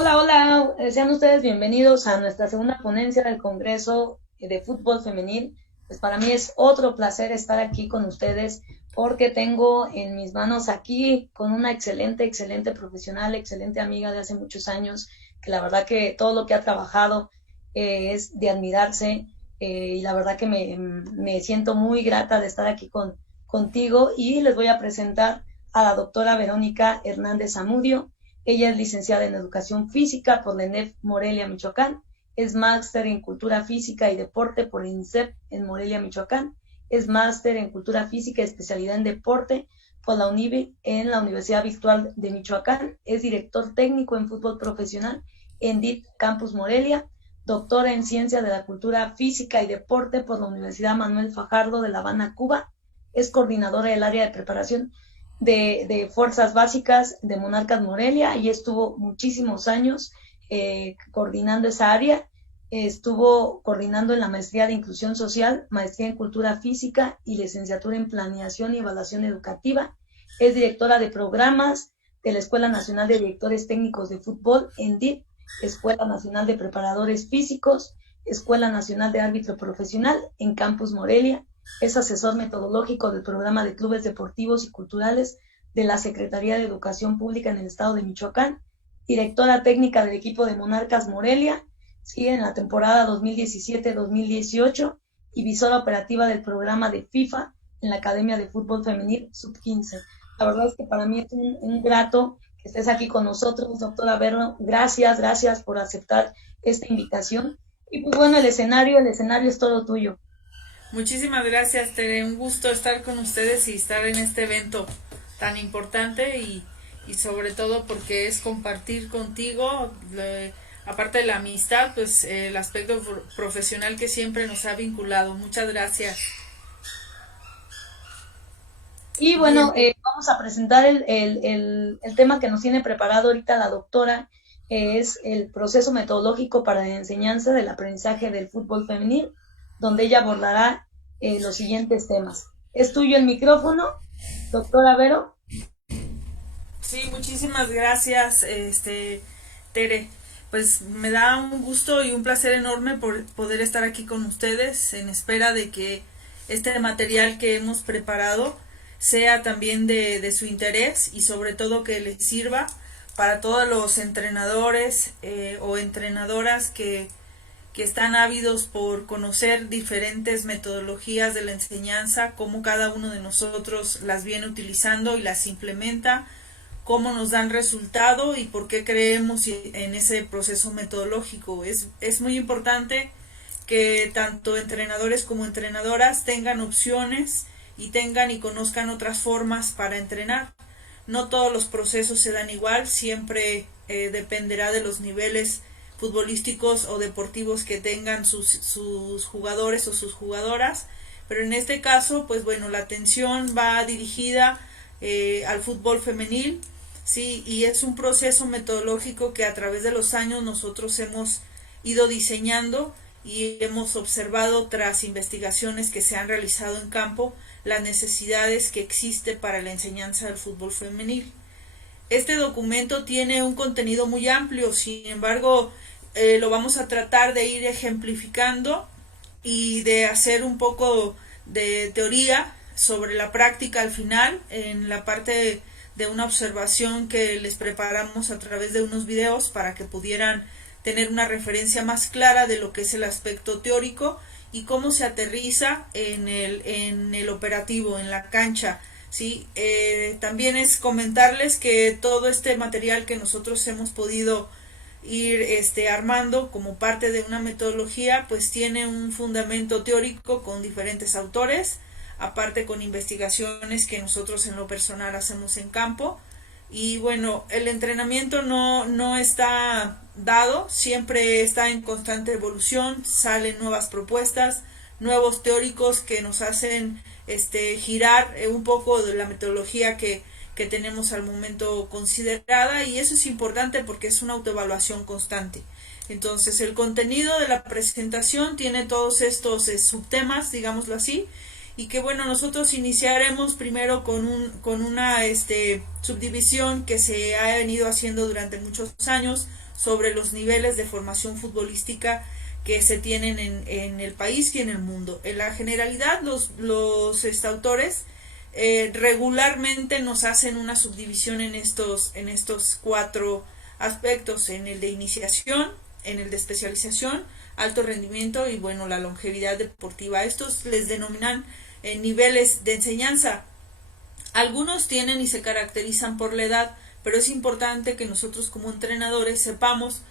Hola, hola, sean ustedes bienvenidos a nuestra segunda ponencia del Congreso de Fútbol Femenil. Pues para mí es otro placer estar aquí con ustedes porque tengo en mis manos aquí con una excelente profesional, excelente amiga de hace muchos años, que la verdad que todo lo que ha trabajado es de admirarse, y la verdad que me siento muy grata de estar aquí contigo y les voy a presentar a la doctora Verónica Hernández Zamudio. Ella es licenciada en Educación Física por la ENEF Morelia, Michoacán. Es máster en Cultura Física y Deporte por el INSEP en Morelia, Michoacán. Es máster en Cultura Física y especialidad en Deporte por la UNIVI en la Universidad Virtual de Michoacán. Es director técnico en fútbol profesional en DIT Campus Morelia. Doctora en Ciencia de la Cultura Física y Deporte por la Universidad Manuel Fajardo de La Habana, Cuba. Es coordinadora del área de preparación de Fuerzas Básicas de Monarcas Morelia y estuvo muchísimos años coordinando esa área. Estuvo coordinando en la maestría de Inclusión Social, maestría en Cultura Física y licenciatura en Planeación y Evaluación Educativa. Es directora de programas de la Escuela Nacional de Directores Técnicos de Fútbol, ENDIP, Escuela Nacional de Preparadores Físicos, Escuela Nacional de Árbitro Profesional en Campus Morelia. Es asesor metodológico del programa de clubes deportivos y culturales de la Secretaría de Educación Pública en el estado de Michoacán, directora técnica del equipo de Monarcas Morelia, sí, en la temporada 2017-2018 y visora operativa del programa de FIFA en la Academia de Fútbol Femenil Sub-15. La verdad es que para mí es un grato que estés aquí con nosotros, doctora Berno. Gracias por aceptar esta invitación. Y pues bueno, el escenario es todo tuyo. Muchísimas gracias, Tere. Un gusto estar con ustedes y estar en este evento tan importante y sobre todo porque es compartir contigo, aparte de la amistad, pues el aspecto profesional que siempre nos ha vinculado. Muchas gracias. Y Bien, bueno, vamos a presentar el tema que nos tiene preparado ahorita la doctora. Es el proceso metodológico para la enseñanza del aprendizaje del fútbol femenil, donde ella abordará los siguientes temas. ¿Es tuyo el micrófono, doctora Vero? sí, muchísimas gracias, Tere. Pues me da un gusto y un placer enorme por poder estar aquí con ustedes en espera de que este material que hemos preparado sea también de su interés y sobre todo que les sirva para todos los entrenadores o entrenadoras que están ávidos por conocer diferentes metodologías de la enseñanza, cómo cada uno de nosotros las viene utilizando y las implementa, cómo nos dan resultado y por qué creemos en ese proceso metodológico. Es muy importante que tanto entrenadores como entrenadoras tengan opciones y tengan y conozcan otras formas para entrenar. No todos los procesos se dan igual, siempre dependerá de los niveles futbolísticos o deportivos que tengan sus jugadores o sus jugadoras, pero en este caso, pues bueno, la atención va dirigida al fútbol femenil, sí, y es un proceso metodológico que a través de los años nosotros hemos ido diseñando y hemos observado tras investigaciones que se han realizado en campo las necesidades que existe para la enseñanza del fútbol femenil. Este documento tiene un contenido muy amplio, sin embargo, lo vamos a tratar de ir ejemplificando y de hacer un poco de teoría sobre la práctica al final, en la parte de una observación que les preparamos a través de unos videos para que pudieran tener una referencia más clara de lo que es el aspecto teórico y cómo se aterriza en el operativo, en la cancha. Sí, también es comentarles que todo este material que nosotros hemos podido ir armando como parte de una metodología, pues tiene un fundamento teórico con diferentes autores, aparte con investigaciones que nosotros en lo personal hacemos en campo. Y bueno, el entrenamiento no está dado, siempre está en constante evolución, salen nuevas propuestas, nuevos teóricos que nos hacen girar un poco de la metodología que tenemos al momento considerada, y eso es importante porque es una autoevaluación constante. Entonces el contenido de la presentación tiene todos estos subtemas, digámoslo así, y que bueno, nosotros iniciaremos primero con una subdivisión que se ha venido haciendo durante muchos años sobre los niveles de formación futbolística que se tienen en el país y en el mundo. En la generalidad, los autores regularmente nos hacen una subdivisión en estos 4 aspectos: en el de iniciación, en el de especialización, alto rendimiento y bueno, la longevidad deportiva. Estos les denominan niveles de enseñanza. Algunos tienen y se caracterizan por la edad, pero es importante que nosotros como entrenadores sepamos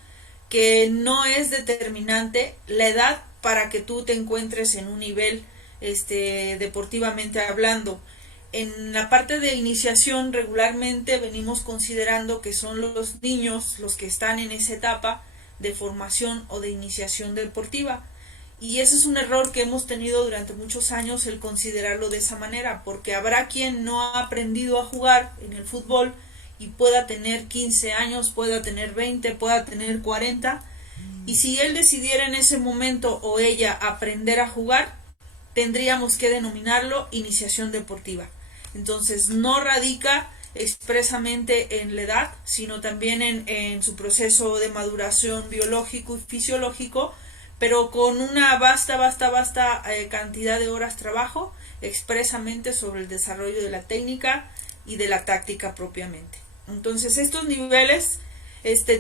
que no es determinante la edad para que tú te encuentres en un nivel deportivamente hablando. En la parte de iniciación regularmente venimos considerando que son los niños los que están en esa etapa de formación o de iniciación deportiva, y ese es un error que hemos tenido durante muchos años, el considerarlo de esa manera, porque habrá quien no ha aprendido a jugar en el fútbol y pueda tener 15 años, pueda tener 20, pueda tener 40, y si él decidiera en ese momento o ella aprender a jugar, tendríamos que denominarlo iniciación deportiva. Entonces no radica expresamente en la edad, sino también en su proceso de maduración biológico y fisiológico, pero con una vasta cantidad de horas trabajo expresamente sobre el desarrollo de la técnica y de la táctica propiamente. Entonces estos niveles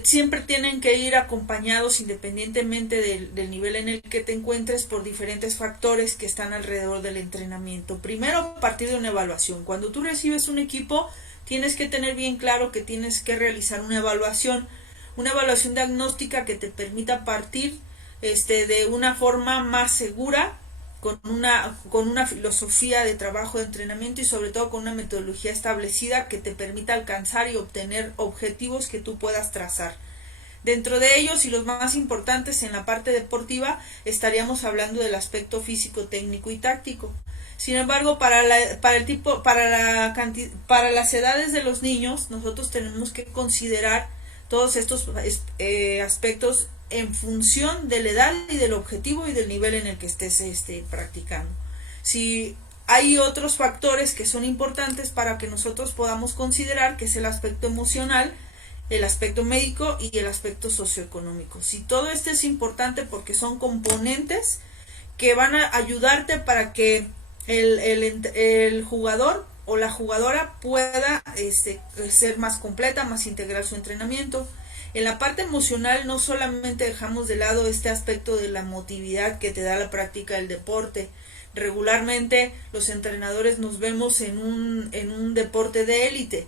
siempre tienen que ir acompañados, independientemente del nivel en el que te encuentres, por diferentes factores que están alrededor del entrenamiento. Primero, a partir de una evaluación. Cuando tú recibes un equipo, tienes que tener bien claro que tienes que realizar una evaluación diagnóstica que te permita partir de una forma más segura, con una filosofía de trabajo de entrenamiento y sobre todo con una metodología establecida que te permita alcanzar y obtener objetivos que tú puedas trazar. Dentro de ellos, y los más importantes en la parte deportiva, estaríamos hablando del aspecto físico, técnico y táctico. Sin embargo, para las edades de los niños, nosotros tenemos que considerar todos estos aspectos en función de la edad y del objetivo y del nivel en el que estés practicando. Si hay otros factores que son importantes para que nosotros podamos considerar, que es el aspecto emocional, el aspecto médico y el aspecto socioeconómico. Si todo esto es importante, porque son componentes que van a ayudarte para que el jugador o la jugadora pueda ser más completa, más integral su entrenamiento. En la parte emocional no solamente dejamos de lado este aspecto de la emotividad que te da la práctica del deporte. Regularmente los entrenadores nos vemos en un deporte de élite,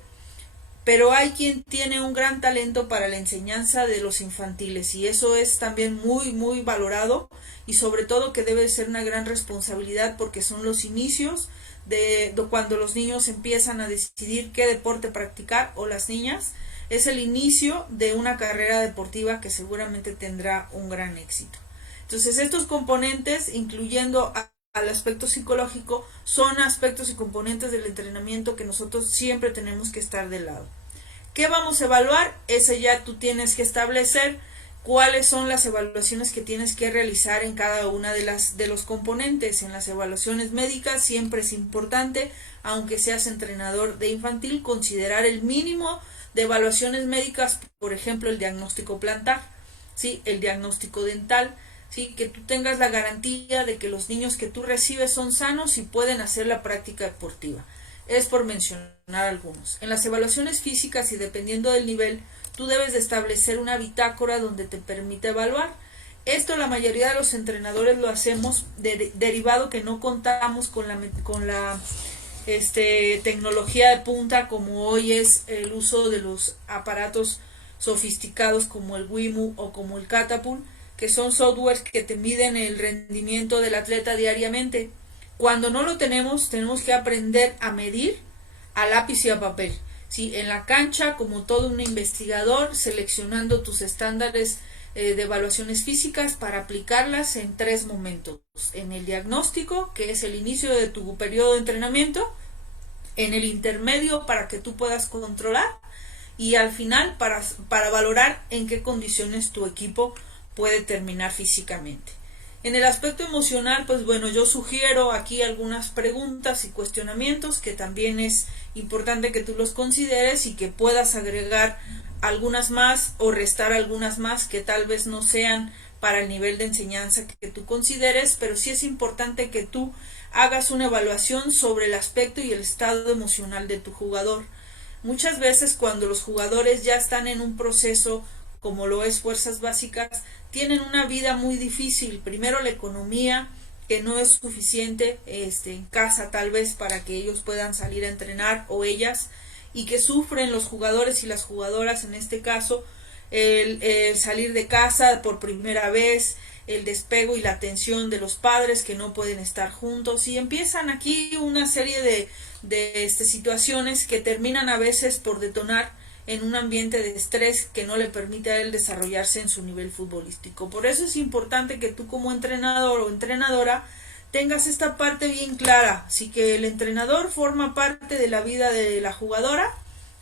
pero hay quien tiene un gran talento para la enseñanza de los infantiles, y eso es también muy valorado, y sobre todo que debe ser una gran responsabilidad, porque son los inicios de cuando los niños empiezan a decidir qué deporte practicar, o las niñas. Es el inicio de una carrera deportiva que seguramente tendrá un gran éxito. Entonces estos componentes, incluyendo al aspecto psicológico, son aspectos y componentes del entrenamiento que nosotros siempre tenemos que estar de lado. ¿Qué vamos a evaluar? Ese ya tú tienes que establecer cuáles son las evaluaciones que tienes que realizar en cada una de los componentes. En las evaluaciones médicas siempre es importante, aunque seas entrenador de infantil, considerar el mínimo de evaluaciones médicas, por ejemplo el diagnóstico plantar, ¿sí? El diagnóstico dental, ¿sí? Que tú tengas la garantía de que los niños que tú recibes son sanos y pueden hacer la práctica deportiva. Es por mencionar algunos. En las evaluaciones físicas, y dependiendo del nivel, tú debes de establecer una bitácora donde te permite evaluar. Esto la mayoría de los entrenadores lo hacemos derivado que no contamos con la tecnología de punta como hoy es el uso de los aparatos sofisticados como el WIMU o como el Catapult, que son softwares que te miden el rendimiento del atleta diariamente. Cuando no lo tenemos, tenemos que aprender a medir a lápiz y a papel, ¿sí? En la cancha, como todo un investigador, seleccionando tus estándares de evaluaciones físicas para aplicarlas en 3 momentos: en el diagnóstico, que es el inicio de tu periodo de entrenamiento; en el intermedio, para que tú puedas controlar; y al final para valorar en qué condiciones tu equipo puede terminar físicamente. En el aspecto emocional, pues bueno, yo sugiero aquí algunas preguntas y cuestionamientos que también es importante que tú los consideres y que puedas agregar algunas más o restar algunas más que tal vez no sean para el nivel de enseñanza que tú consideres, pero sí es importante que tú hagas una evaluación sobre el aspecto y el estado emocional de tu jugador. Muchas veces cuando los jugadores ya están en un proceso como lo es fuerzas básicas, tienen una vida muy difícil. Primero la economía, que no es suficiente en casa tal vez para que ellos puedan salir a entrenar o ellas, y que sufren los jugadores y las jugadoras en este caso el salir de casa por primera vez, el despego y la tensión de los padres que no pueden estar juntos, y empiezan aquí una serie de situaciones que terminan a veces por detonar en un ambiente de estrés que no le permite a él desarrollarse en su nivel futbolístico. Por eso es importante que tú como entrenador o entrenadora tengas esta parte bien clara. Así que el entrenador forma parte de la vida de la jugadora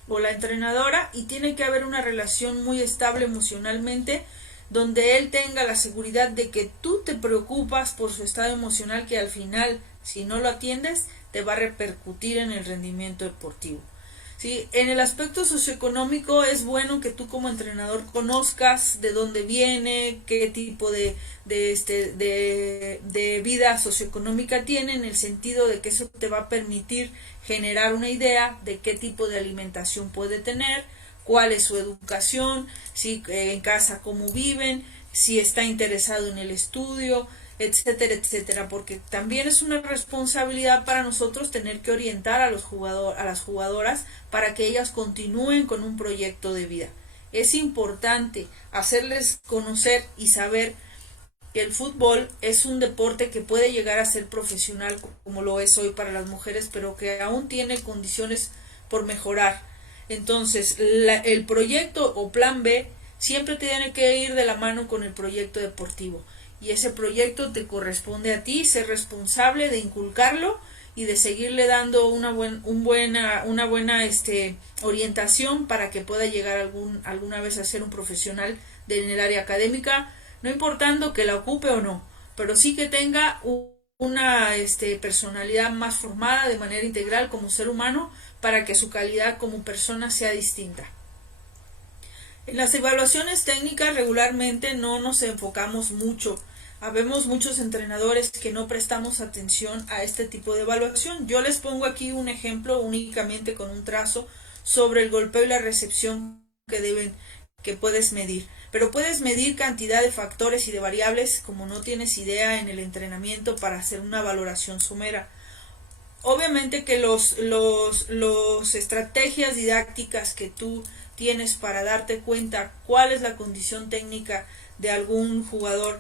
o la entrenadora, y tiene que haber una relación muy estable emocionalmente, donde él tenga la seguridad de que tú te preocupas por su estado emocional, que al final, si no lo atiendes, te va a repercutir en el rendimiento deportivo. ¿Sí? En el aspecto socioeconómico es bueno que tú como entrenador conozcas de dónde viene, qué tipo de vida socioeconómica tiene, en el sentido de que eso te va a permitir generar una idea de qué tipo de alimentación puede tener, cuál es su educación, si en casa cómo viven, si está interesado en el estudio, etcétera, etcétera, porque también es una responsabilidad para nosotros tener que orientar a las jugadoras para que ellas continúen con un proyecto de vida. Es importante hacerles conocer y saber que el fútbol es un deporte que puede llegar a ser profesional como lo es hoy para las mujeres, pero que aún tiene condiciones por mejorar. Entonces, el proyecto o plan B siempre tiene que ir de la mano con el proyecto deportivo, y ese proyecto te corresponde a ti ser responsable de inculcarlo y de seguirle dando una buena orientación para que pueda llegar alguna vez a ser un profesional en el área académica, no importando que la ocupe o no, pero sí que tenga una personalidad más formada de manera integral como ser humano, para que su calidad como persona sea distinta. En las evaluaciones técnicas regularmente no nos enfocamos mucho. Habemos muchos entrenadores que no prestamos atención a este tipo de evaluación. Yo les pongo aquí un ejemplo únicamente con un trazo sobre el golpeo y la recepción que puedes medir. Pero puedes medir cantidad de factores y de variables como no tienes idea en el entrenamiento para hacer una valoración somera. Obviamente que los estrategias didácticas que tú tienes para darte cuenta cuál es la condición técnica de algún jugador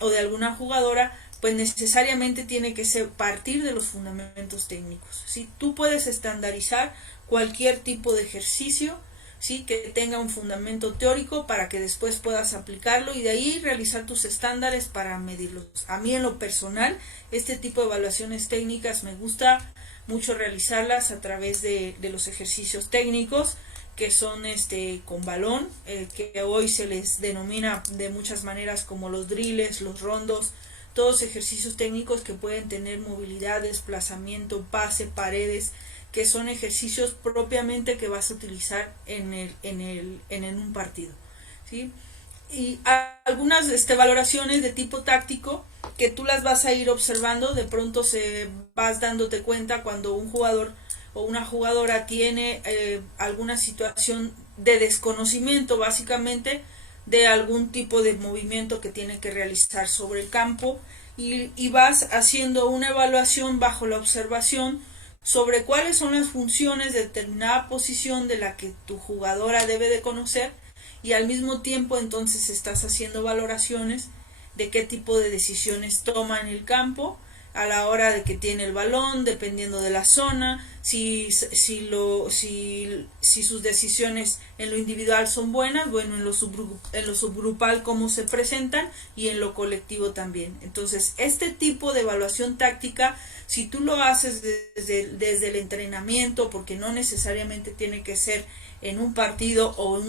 o de alguna jugadora, pues necesariamente tiene que ser partir de los fundamentos técnicos. ¿Sí? Tú puedes estandarizar cualquier tipo de ejercicio, ¿sí? Que tenga un fundamento teórico para que después puedas aplicarlo y de ahí realizar tus estándares para medirlos. A mí en lo personal, este tipo de evaluaciones técnicas me gusta mucho realizarlas a través de los ejercicios técnicos, que son con balón, que hoy se les denomina de muchas maneras como los drills, los rondos, todos ejercicios técnicos que pueden tener movilidad, desplazamiento, pase, paredes, que son ejercicios propiamente que vas a utilizar en un partido, ¿sí? Y algunas valoraciones de tipo táctico que tú las vas a ir observando, de pronto vas dándote cuenta cuando un jugador o una jugadora tiene alguna situación de desconocimiento básicamente de algún tipo de movimiento que tiene que realizar sobre el campo, y vas haciendo una evaluación bajo la observación sobre cuáles son las funciones de determinada posición de la que tu jugadora debe de conocer, y al mismo tiempo entonces estás haciendo valoraciones de qué tipo de decisiones toma en el campo a la hora de que tiene el balón, dependiendo de la zona, si sus decisiones en lo individual son buenas, bueno, en lo subgrupal cómo se presentan, y en lo colectivo también. Entonces, este tipo de evaluación táctica, si tú lo haces desde el entrenamiento, porque no necesariamente tiene que ser en un partido o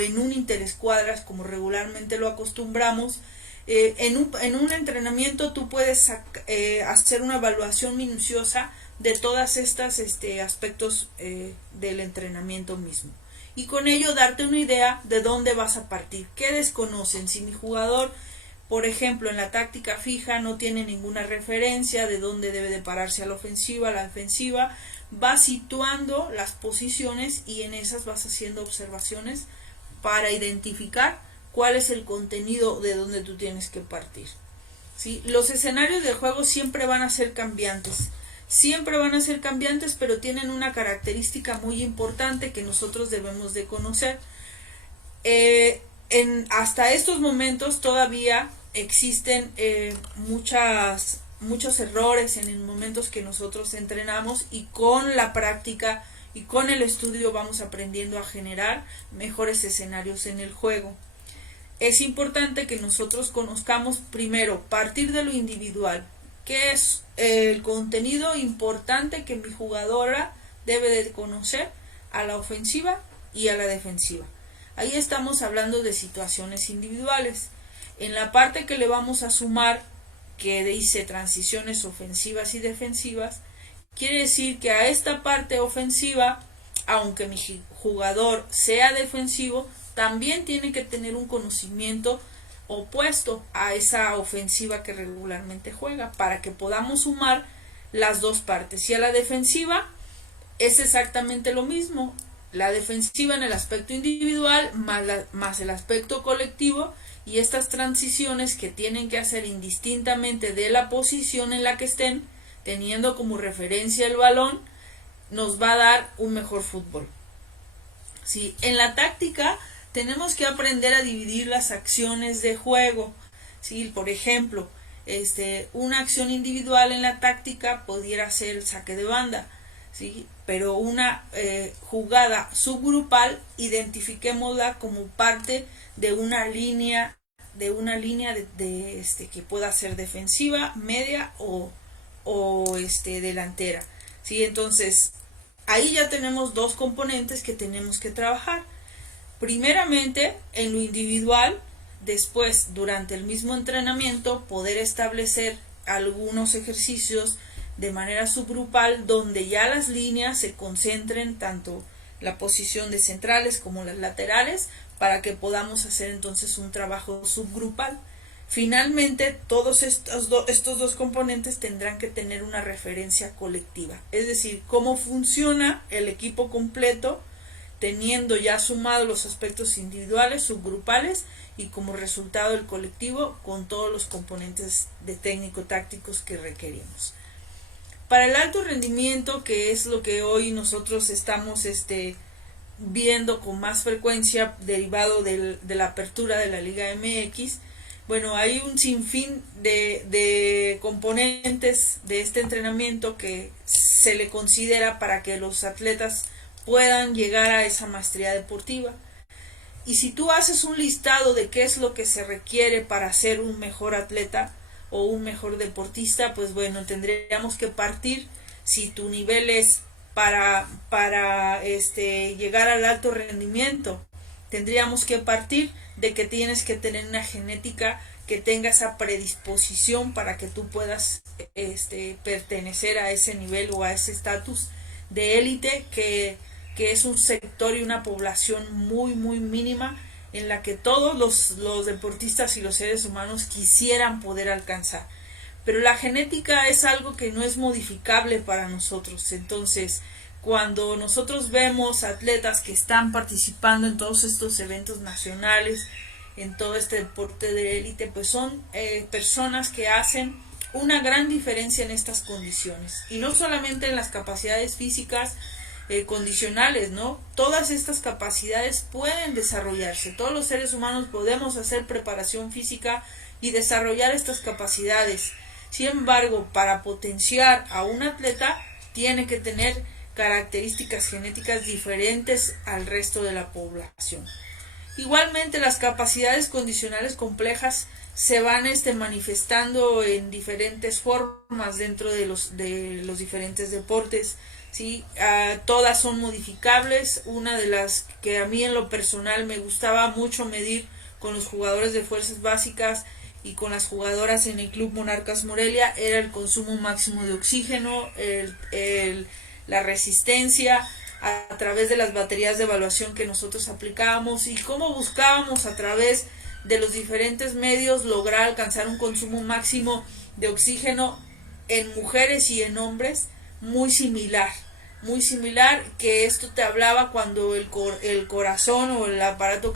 en un interescuadras como regularmente lo acostumbramos, en un entrenamiento tú puedes hacer una evaluación minuciosa de todas estas aspectos del entrenamiento mismo, y con ello darte una idea de dónde vas a partir, qué desconocen. Si mi jugador, por ejemplo, en la táctica fija no tiene ninguna referencia de dónde debe de pararse a la ofensiva, a la defensiva, vas situando las posiciones y en esas vas haciendo observaciones para identificar cuál es el contenido de donde tú tienes que partir. ¿Sí? Los escenarios de juego siempre van a ser cambiantes, pero tienen una característica muy importante que nosotros debemos de conocer. Hasta estos momentos todavía existen muchos errores en los momentos que nosotros entrenamos, y con la práctica y con el estudio vamos aprendiendo a generar mejores escenarios en el juego. Es importante que nosotros conozcamos primero, partir de lo individual, qué es el contenido importante que mi jugadora debe de conocer a la ofensiva y a la defensiva. Ahí estamos hablando de situaciones individuales. En la parte que le vamos a sumar, que dice transiciones ofensivas y defensivas, quiere decir que a esta parte ofensiva, aunque mi jugador sea defensivo, también tiene que tener un conocimiento opuesto a esa ofensiva que regularmente juega, para que podamos sumar las dos partes. Y a la defensiva es exactamente lo mismo, la defensiva en el aspecto individual más el aspecto colectivo, y estas transiciones que tienen que hacer indistintamente de la posición en la que estén, teniendo como referencia el balón, nos va a dar un mejor fútbol. ¿Sí? En la táctica tenemos que aprender a dividir las acciones de juego. ¿Sí? Por ejemplo, una acción individual en la táctica pudiera ser el saque de banda, ¿sí? Pero una jugada subgrupal identifiquémosla como parte de una línea que pueda ser defensiva, media o delantera, ¿sí? Entonces ahí ya tenemos dos componentes que tenemos que trabajar. Primeramente en lo individual, después durante el mismo entrenamiento poder establecer algunos ejercicios de manera subgrupal donde ya las líneas se concentren tanto la posición de centrales como las laterales, para que podamos hacer entonces un trabajo subgrupal. Finalmente, todos estos dos componentes tendrán que tener una referencia colectiva, es decir, cómo funciona el equipo completo, teniendo ya sumado los aspectos individuales, subgrupales, y como resultado el colectivo con todos los componentes de técnico-tácticos que requerimos. Para el alto rendimiento, que es lo que hoy nosotros estamos viendo con más frecuencia derivado de la apertura de la Liga MX, bueno, hay un sinfín de componentes de este entrenamiento que se le considera para que los atletas puedan llegar a esa maestría deportiva. Y si tú haces un listado de qué es lo que se requiere para ser un mejor atleta o un mejor deportista, pues bueno, tendríamos que partir, si tu nivel es para llegar al alto rendimiento, tendríamos que partir de que tienes que tener una genética que tenga esa predisposición para que tú puedas pertenecer a ese nivel o a ese estatus de élite que es un sector y una población muy muy mínima en la que todos los deportistas y los seres humanos quisieran poder alcanzar. Pero la genética es algo que no es modificable para nosotros. Entonces, cuando nosotros vemos atletas que están participando en todos estos eventos nacionales, en todo este deporte de élite, pues son personas que hacen una gran diferencia en estas condiciones. Y no solamente en las capacidades físicas condicionales, ¿no? Todas estas capacidades pueden desarrollarse. Todos los seres humanos podemos hacer preparación física y desarrollar estas capacidades. Sin embargo, para potenciar a un atleta, tiene que tener características genéticas diferentes al resto de la población. Igualmente, las capacidades condicionales complejas se van manifestando en diferentes formas dentro de los diferentes deportes, ¿sí? Todas son modificables. Una de las que a mí en lo personal me gustaba mucho medir con los jugadores de fuerzas básicas y con las jugadoras en el Club Monarcas Morelia era el consumo máximo de oxígeno, la resistencia, a través de las baterías de evaluación que nosotros aplicábamos y cómo buscábamos a través de los diferentes medios lograr alcanzar un consumo máximo de oxígeno en mujeres y en hombres muy similar, que esto te hablaba cuando el corazón o el aparato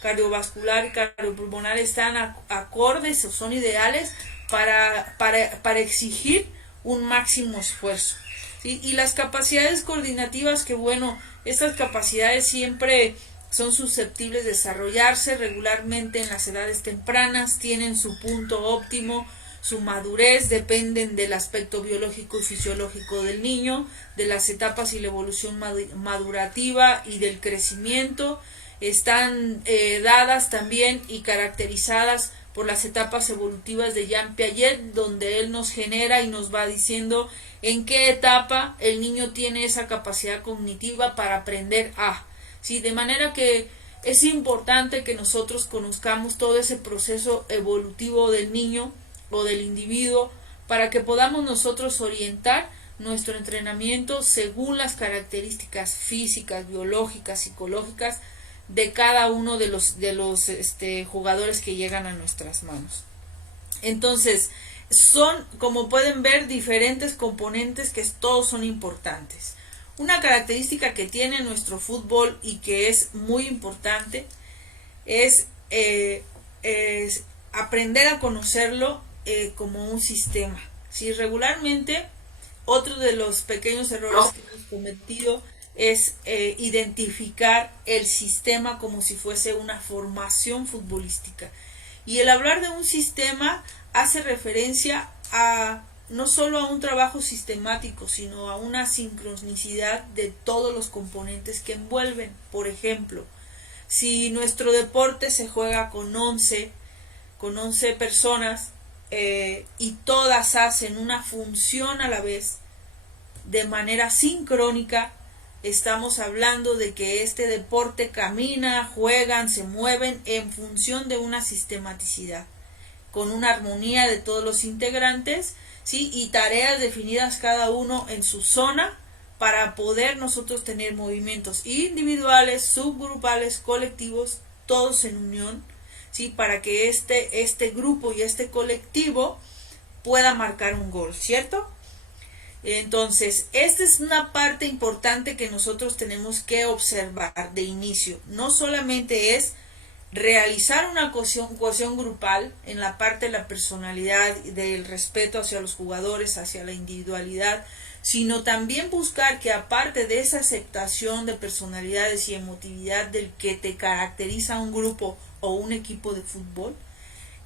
cardiovascular y cardiopulmonar están acordes o son ideales para exigir un máximo esfuerzo, ¿sí? Y las capacidades coordinativas, que bueno, estas capacidades siempre son susceptibles de desarrollarse regularmente en las edades tempranas, tienen su punto óptimo, su madurez, dependen del aspecto biológico y fisiológico del niño, de las etapas y la evolución madurativa y del crecimiento. Están dadas también y caracterizadas por las etapas evolutivas de Jean Piaget, donde él nos genera y nos va diciendo en qué etapa el niño tiene esa capacidad cognitiva para aprender a. ¿Sí? De manera que es importante que nosotros conozcamos todo ese proceso evolutivo del niño o del individuo para que podamos nosotros orientar nuestro entrenamiento según las características físicas, biológicas, psicológicas de cada uno de los jugadores que llegan a nuestras manos. Entonces, son, como pueden ver, diferentes componentes que todos son importantes. Una característica que tiene nuestro fútbol y que es muy importante es aprender a conocerlo como un sistema. Si regularmente, otro de los pequeños errores que hemos cometido es identificar el sistema como si fuese una formación futbolística. Y el hablar de un sistema hace referencia a no solo a un trabajo sistemático, sino a una sincronicidad de todos los componentes que envuelven. Por ejemplo, si nuestro deporte se juega con 11 personas y todas hacen una función a la vez de manera sincrónica, estamos hablando de que este deporte camina, juegan, se mueven en función de una sistematicidad, con una armonía de todos los integrantes, ¿sí? Y tareas definidas cada uno en su zona para poder nosotros tener movimientos individuales, subgrupales, colectivos, todos en unión, ¿sí? Para que este grupo y este colectivo pueda marcar un gol, ¿cierto? Entonces, esta es una parte importante que nosotros tenemos que observar de inicio. No solamente es realizar una cohesión grupal en la parte de la personalidad, del respeto hacia los jugadores, hacia la individualidad, sino también buscar que aparte de esa aceptación de personalidades y emotividad del que te caracteriza un grupo o un equipo de fútbol,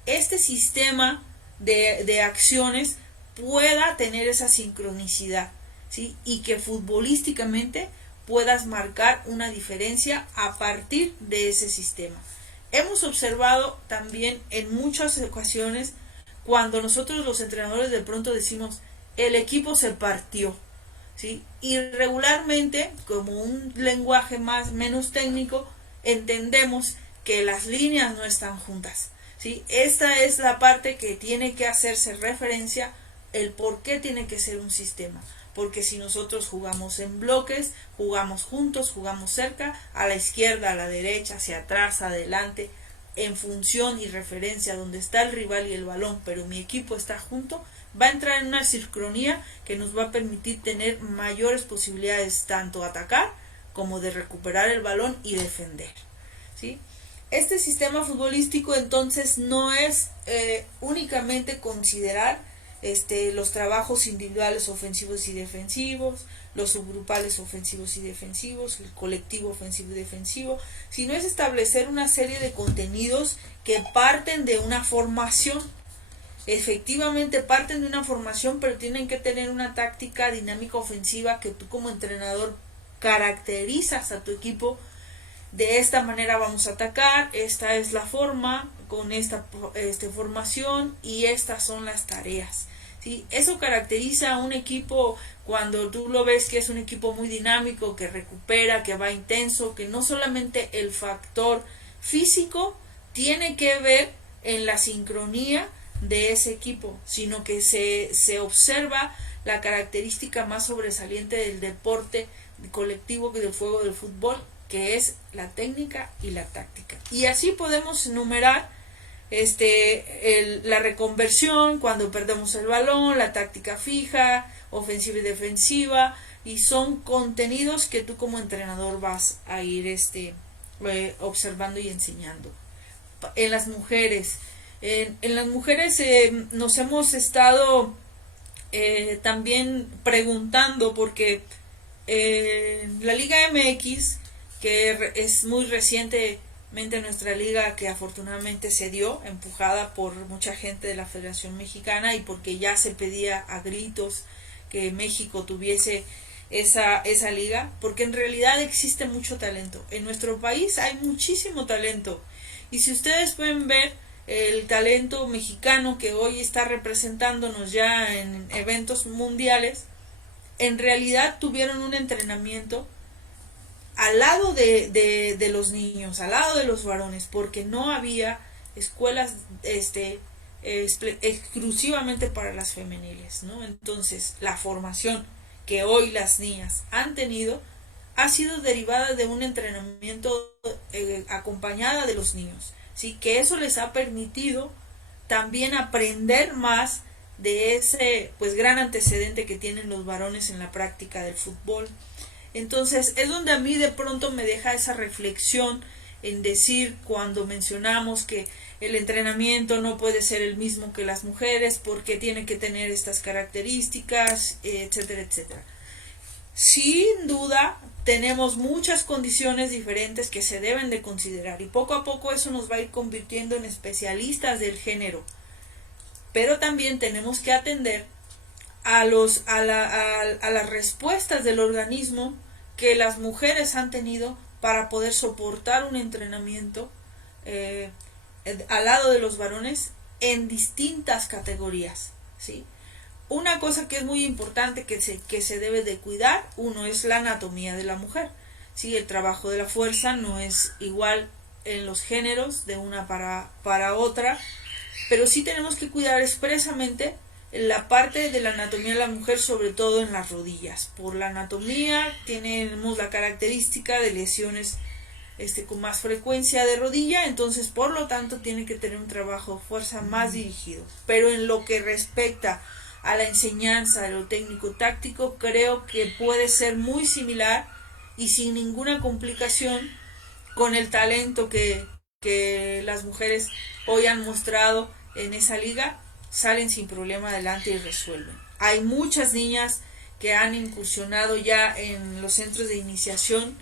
este sistema de acciones pueda tener esa sincronicidad, ¿sí? Y que futbolísticamente puedas marcar una diferencia a partir de ese sistema. Hemos observado también en muchas ocasiones cuando nosotros los entrenadores de pronto decimos el equipo se partió, ¿sí? Y regularmente, como un lenguaje menos técnico, entendemos que las líneas no están juntas, ¿sí? Esta es la parte que tiene que hacerse referencia, el por qué tiene que ser un sistema. Porque si nosotros jugamos en bloques, jugamos juntos, jugamos cerca, a la izquierda, a la derecha, hacia atrás, adelante, en función y referencia donde está el rival y el balón, pero mi equipo está junto, va a entrar en una sincronía que nos va a permitir tener mayores posibilidades tanto atacar como de recuperar el balón y defender, ¿sí? Este sistema futbolístico entonces no es únicamente considerar los trabajos individuales ofensivos y defensivos, los subgrupales ofensivos y defensivos, el colectivo ofensivo y defensivo, sino es establecer una serie de contenidos que parten de una formación. Efectivamente parten de una formación, pero tienen que tener una táctica dinámica ofensiva que tú como entrenador caracterizas a tu equipo. De esta manera vamos a atacar, esta es la forma, con esta formación y estas son las tareas, ¿sí? Eso caracteriza a un equipo cuando tú lo ves que es un equipo muy dinámico, que recupera, que va intenso, que no solamente el factor físico tiene que ver en la sincronía de ese equipo, sino que se observa la característica más sobresaliente del deporte colectivo del juego del fútbol, que es la técnica y la táctica. Y así podemos enumerar la reconversión, cuando perdemos el balón, la táctica fija, ofensiva y defensiva, y son contenidos que tú como entrenador vas a ir observando y enseñando. En las mujeres, nos hemos estado también preguntando, porque la Liga MX, que es muy recientemente nuestra liga, que afortunadamente se dio, empujada por mucha gente de la Federación Mexicana, y porque ya se pedía a gritos que México tuviese esa liga, porque en realidad existe mucho talento. En nuestro país hay muchísimo talento, y si ustedes pueden ver el talento mexicano que hoy está representándonos ya en eventos mundiales, en realidad tuvieron un entrenamiento al lado de los niños, al lado de los varones, porque no había escuelas exclusivamente para las femeniles, ¿no? Entonces, la formación que hoy las niñas han tenido ha sido derivada de un entrenamiento acompañada de los niños, ¿sí? Que eso les ha permitido también aprender más de ese gran antecedente que tienen los varones en la práctica del fútbol. Entonces es donde a mí de pronto me deja esa reflexión en decir, cuando mencionamos que el entrenamiento no puede ser el mismo que las mujeres porque tiene que tener estas características, etcétera, etcétera. Sin duda tenemos muchas condiciones diferentes que se deben de considerar, y poco a poco eso nos va a ir convirtiendo en especialistas del género, pero también tenemos que atender a las respuestas del organismo que las mujeres han tenido para poder soportar un entrenamiento al lado de los varones en distintas categorías, ¿sí? Una cosa que es muy importante que se debe de cuidar, uno, es la anatomía de la mujer, ¿sí? El trabajo de la fuerza no es igual en los géneros de una para otra, pero sí tenemos que cuidar expresamente la parte de la anatomía de la mujer, sobre todo en las rodillas. Por la anatomía tenemos la característica de lesiones con más frecuencia de rodilla, entonces por lo tanto tiene que tener un trabajo de fuerza más dirigido. Pero en lo que respecta a la enseñanza de lo técnico-táctico, creo que puede ser muy similar y sin ninguna complicación con el talento que las mujeres hoy han mostrado en esa liga. Salen sin problema adelante y resuelven. Hay muchas niñas que han incursionado ya en los centros de iniciación,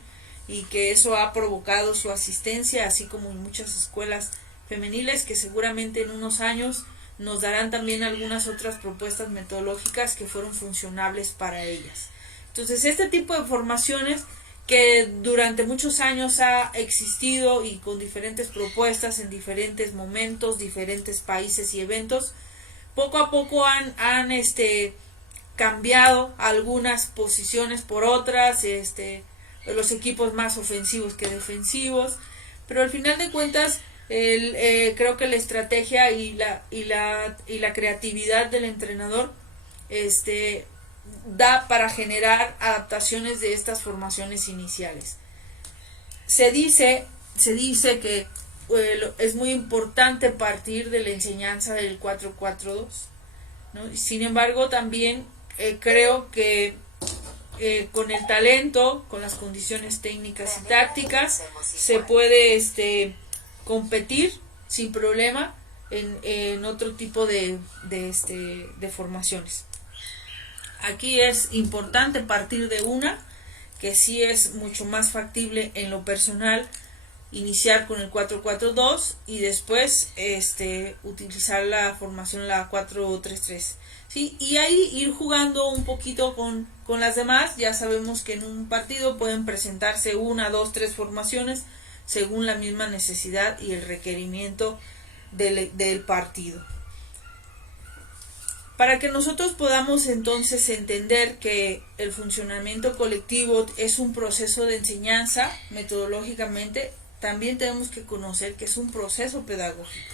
y que eso ha provocado su asistencia, así como en muchas escuelas femeniles, que seguramente en unos años nos darán también algunas otras propuestas metodológicas que fueron funcionables para ellas. Entonces, este tipo de formaciones que durante muchos años ha existido, y con diferentes propuestas en diferentes momentos, diferentes países y eventos, poco a poco han cambiado algunas posiciones por otras, los equipos más ofensivos que defensivos, pero al final de cuentas creo que la estrategia y la creatividad del entrenador da para generar adaptaciones de estas formaciones iniciales. Se dice que es muy importante partir de la enseñanza del 4-4-2, ¿no? Sin embargo, también creo que con el talento, con las condiciones técnicas y tácticas, se puede competir sin problema en otro tipo de formaciones. Aquí es importante partir de una que sí es mucho más factible en lo personal, iniciar con el 4-4-2 y después utilizar la formación, la 4-3-3, ¿sí? Y ahí ir jugando un poquito con las demás. Ya sabemos que en un partido pueden presentarse 1, 2, 3 formaciones según la misma necesidad y el requerimiento del partido. Para que nosotros podamos entonces entender que el funcionamiento colectivo es un proceso de enseñanza metodológicamente, también tenemos que conocer que es un proceso pedagógico.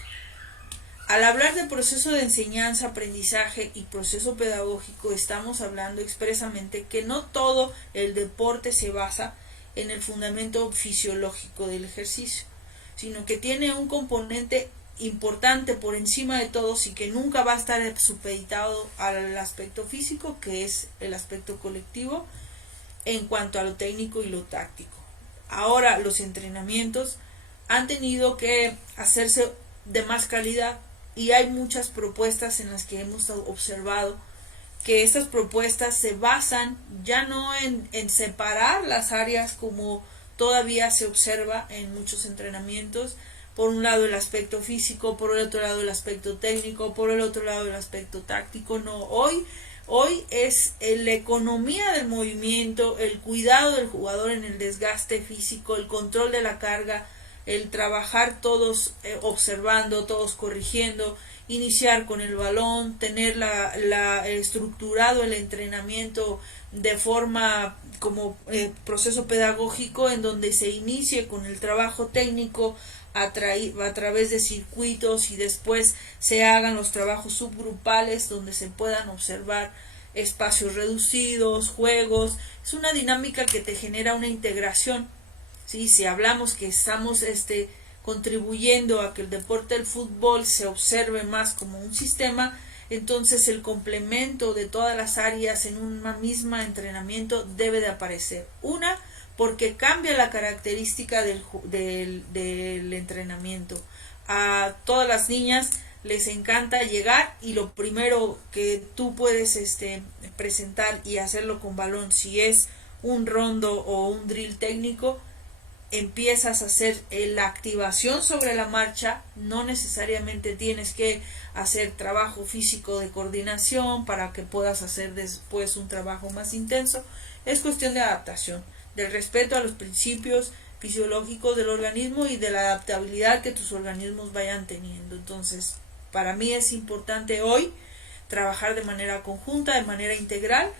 Al hablar de proceso de enseñanza, aprendizaje y proceso pedagógico, estamos hablando expresamente que no todo el deporte se basa en el fundamento fisiológico del ejercicio, sino que tiene un componente importante por encima de todos y que nunca va a estar supeditado al aspecto físico, que es el aspecto colectivo en cuanto a lo técnico y lo táctico. Ahora los entrenamientos han tenido que hacerse de más calidad y hay muchas propuestas en las que hemos observado que estas propuestas se basan ya no en separar las áreas como todavía se observa en muchos entrenamientos, por un lado el aspecto físico, por el otro lado el aspecto técnico, por el otro lado el aspecto táctico. No, hoy es la economía del movimiento, el cuidado del jugador en el desgaste físico, el control de la carga, el trabajar todos observando, todos corrigiendo, iniciar con el balón, tener estructurado el entrenamiento de forma como proceso pedagógico en donde se inicie con el trabajo técnico a través de circuitos y después se hagan los trabajos subgrupales donde se puedan observar espacios reducidos, juegos. Es una dinámica que te genera una integración. ¿Sí? Si hablamos que estamos contribuyendo a que el deporte del fútbol se observe más como un sistema, entonces el complemento de todas las áreas en una misma entrenamiento debe de aparecer. Una, porque cambia la característica del entrenamiento. A todas las niñas les encanta llegar y lo primero que tú puedes presentar y hacerlo con balón, si es un rondo o un drill técnico, empiezas a hacer la activación sobre la marcha. No necesariamente tienes que hacer trabajo físico de coordinación para que puedas hacer después un trabajo más intenso. Es cuestión de adaptación, del respeto a los principios fisiológicos del organismo y de la adaptabilidad que tus organismos vayan teniendo. Entonces, para mí es importante hoy trabajar de manera conjunta, de manera integral,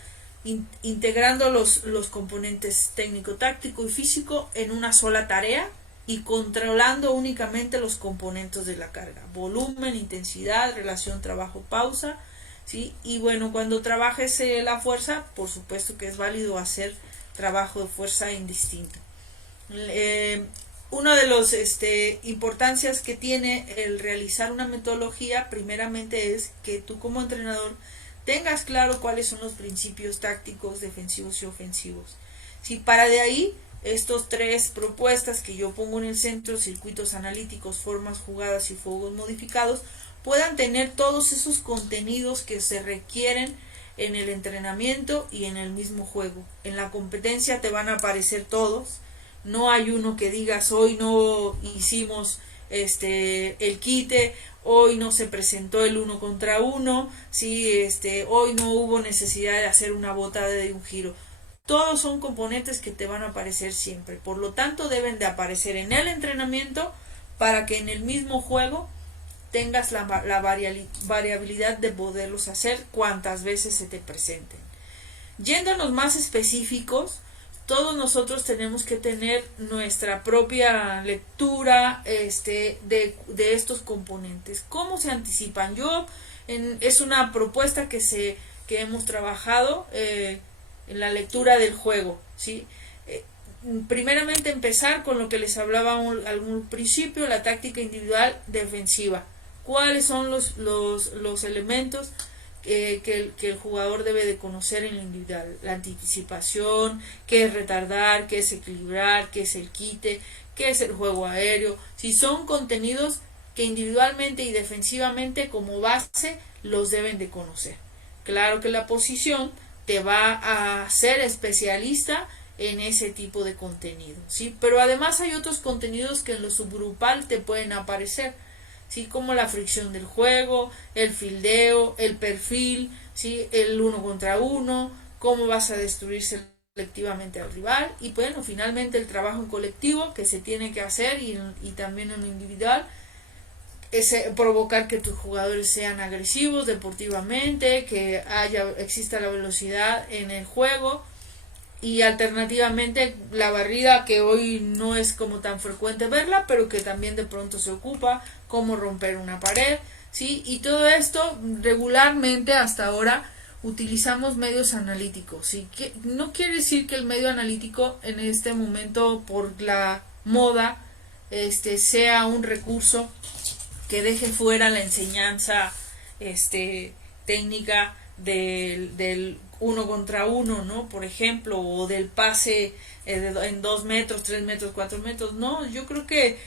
integrando los componentes técnico, táctico y físico en una sola tarea y controlando únicamente los componentes de la carga: volumen, intensidad, relación trabajo-pausa, ¿sí? Y bueno, cuando trabajes la fuerza, por supuesto que es válido hacer trabajo de fuerza indistinto. Una de las importancias que tiene el realizar una metodología, primeramente, es que tú como entrenador tengas claro cuáles son los principios tácticos, defensivos y ofensivos. Si para de ahí estos tres propuestas que yo pongo en el centro, circuitos analíticos, formas jugadas y juegos modificados, puedan tener todos esos contenidos que se requieren en el entrenamiento y en el mismo juego. En la competencia te van a aparecer todos. No hay uno que digas hoy no hicimos el quite, hoy no se presentó el 1 contra 1, ¿sí? Hoy no hubo necesidad de hacer una botada de un giro. Todos son componentes que te van a aparecer siempre. Por lo tanto, deben de aparecer en el entrenamiento para que en el mismo juego tengas la variabilidad de poderlos hacer cuantas veces se te presenten. Yendo a los más específicos, todos nosotros tenemos que tener nuestra propia lectura de estos componentes. ¿Cómo se anticipan? Es una propuesta que hemos trabajado en la lectura del juego, ¿sí? Primeramente empezar con lo que les hablaba al principio, la táctica individual defensiva. ¿Cuáles son los elementos que el jugador debe de conocer en lo individual? La anticipación, qué es retardar, qué es equilibrar, qué es el quite, qué es el juego aéreo. Si son contenidos que individualmente y defensivamente como base los deben de conocer. Claro que la posición te va a hacer especialista en ese tipo de contenido, ¿sí? Pero además hay otros contenidos que en lo subgrupal te pueden aparecer, ¿sí? Como la fricción del juego, el fildeo, el perfil, ¿sí? El 1 contra 1, cómo vas a destruir selectivamente al rival, y bueno, finalmente el trabajo en colectivo que se tiene que hacer y también en lo individual, es provocar que tus jugadores sean agresivos deportivamente, que exista la velocidad en el juego, y alternativamente la barrida, que hoy no es como tan frecuente verla, pero que también de pronto se ocupa, como romper una pared, ¿sí? Y todo esto regularmente hasta ahora utilizamos medios analíticos, ¿sí? Que no quiere decir que el medio analítico en este momento por la moda sea un recurso que deje fuera la enseñanza técnica del uno contra uno, ¿no? Por ejemplo, o del pase en 2 metros, 3 metros, 4 metros. No, yo creo que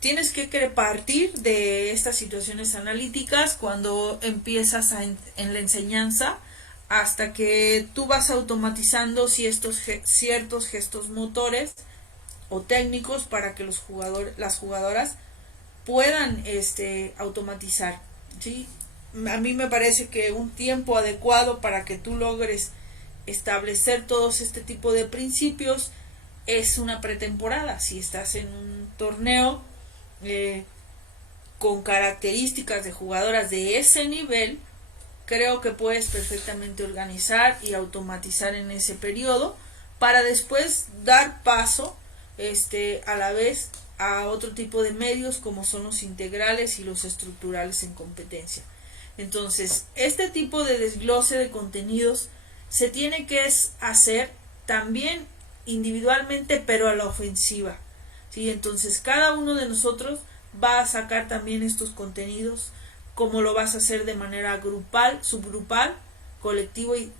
tienes que partir de estas situaciones analíticas cuando empiezas en la enseñanza hasta que tú vas automatizando ciertos gestos motores o técnicos para que las jugadoras puedan automatizar, ¿sí? A mí me parece que un tiempo adecuado para que tú logres establecer todos este tipo de principios es una pretemporada. Si estás en un torneo con características de jugadoras de ese nivel, creo que puedes perfectamente organizar y automatizar en ese periodo para después dar paso a la vez a otro tipo de medios como son los integrales y los estructurales en competencia. Entonces, este tipo de desglose de contenidos se tiene que hacer también individualmente, pero a la ofensiva, ¿sí? Entonces, cada uno de nosotros va a sacar también estos contenidos, como lo vas a hacer de manera grupal, subgrupal, colectivo y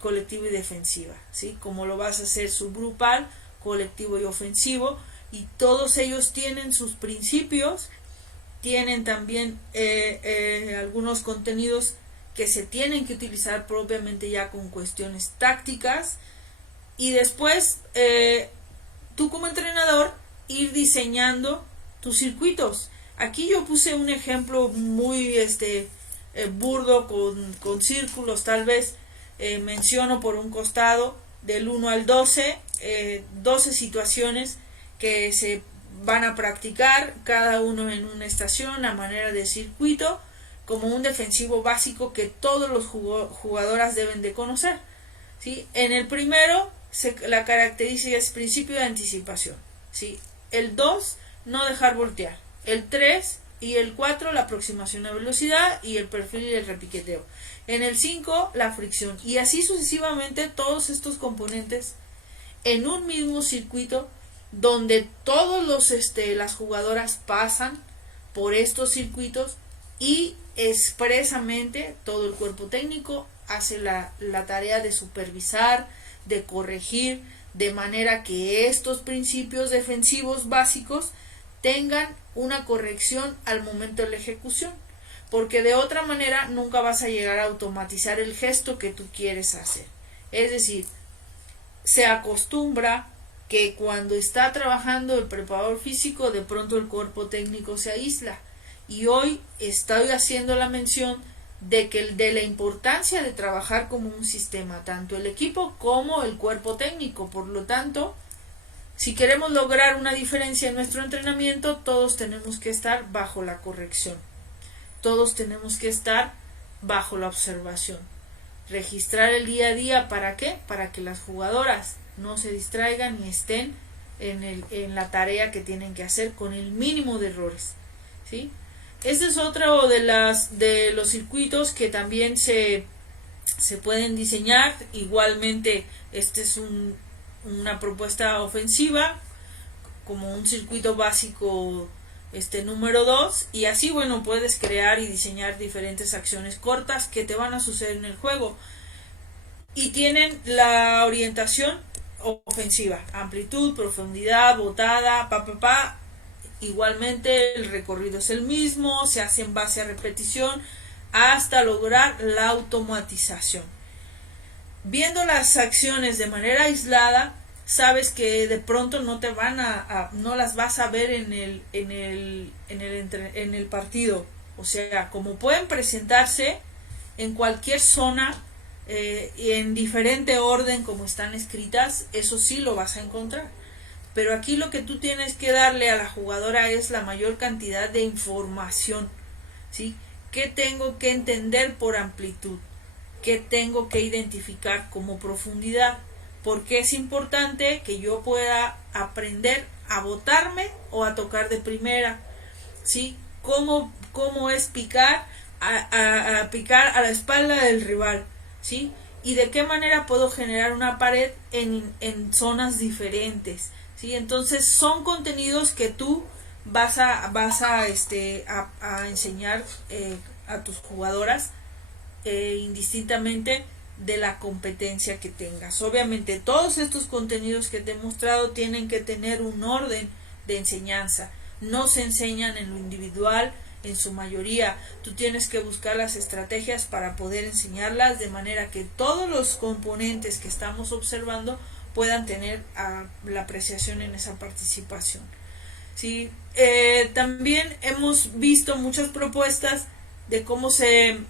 defensiva, ¿sí? Como lo vas a hacer subgrupal, colectivo y ofensivo, y todos ellos tienen sus principios, tienen también algunos contenidos que se tienen que utilizar propiamente ya con cuestiones tácticas, y después tú como entrenador ir diseñando tus circuitos. Aquí yo puse un ejemplo muy burdo con círculos, tal vez menciono por un costado del 1 al 12, 12 situaciones que se van a practicar cada uno en una estación a manera de circuito, como un defensivo básico que todos los jugadoras deben de conocer, ¿sí? En el primero la característica es principio de anticipación, ¿sí? El 2, no dejar voltear. El 3 y el 4, la aproximación a velocidad, y el perfil y el repiqueteo. En el 5, la fricción, y así sucesivamente todos estos componentes en un mismo circuito donde todos las jugadoras pasan por estos circuitos, y expresamente todo el cuerpo técnico hace la tarea de supervisar, de corregir, de manera que estos principios defensivos básicos tengan una corrección al momento de la ejecución, porque de otra manera nunca vas a llegar a automatizar el gesto que tú quieres hacer. Es decir, se acostumbra que cuando está trabajando el preparador físico, de pronto el cuerpo técnico se aísla, y hoy estoy haciendo la mención de la importancia de trabajar como un sistema, tanto el equipo como el cuerpo técnico. Por lo tanto, si queremos lograr una diferencia en nuestro entrenamiento, todos tenemos que estar bajo la corrección, todos tenemos que estar bajo la observación, registrar el día a día. ¿Para qué? Para que las jugadoras no se distraigan y estén en la tarea que tienen que hacer con el mínimo de errores, ¿sí? Este es otro de los circuitos que también se pueden diseñar. Igualmente, este es una propuesta ofensiva, como un circuito básico número 2, y así, bueno, puedes crear y diseñar diferentes acciones cortas que te van a suceder en el juego, y tienen la orientación ofensiva, amplitud, profundidad, botada, igualmente el recorrido es el mismo, se hace en base a repetición hasta lograr la automatización. Viendo las acciones de manera aislada, sabes que de pronto no las vas a ver en el partido. O sea, como pueden presentarse en cualquier zona y en diferente orden como están escritas, eso sí lo vas a encontrar. Pero aquí lo que tú tienes que darle a la jugadora es la mayor cantidad de información, ¿sí? ¿Qué tengo que entender por amplitud? ¿Qué tengo que identificar como profundidad? Porque es importante que yo pueda aprender a botarme o a tocar de primera, ¿sí? ¿Cómo es picar? a picar a la espalda del rival, ¿sí? Y de qué manera puedo generar una pared en zonas diferentes, ¿sí? Entonces son contenidos que tú vas a enseñar a tus jugadoras indistintamente de la competencia que tengas. Obviamente todos estos contenidos que te he mostrado tienen que tener un orden de enseñanza. No se enseñan en lo individual en su mayoría. Tú tienes que buscar las estrategias para poder enseñarlas de manera que todos los componentes que estamos observando puedan tener la apreciación en esa participación. ¿Sí? También hemos visto muchas propuestas de cómo se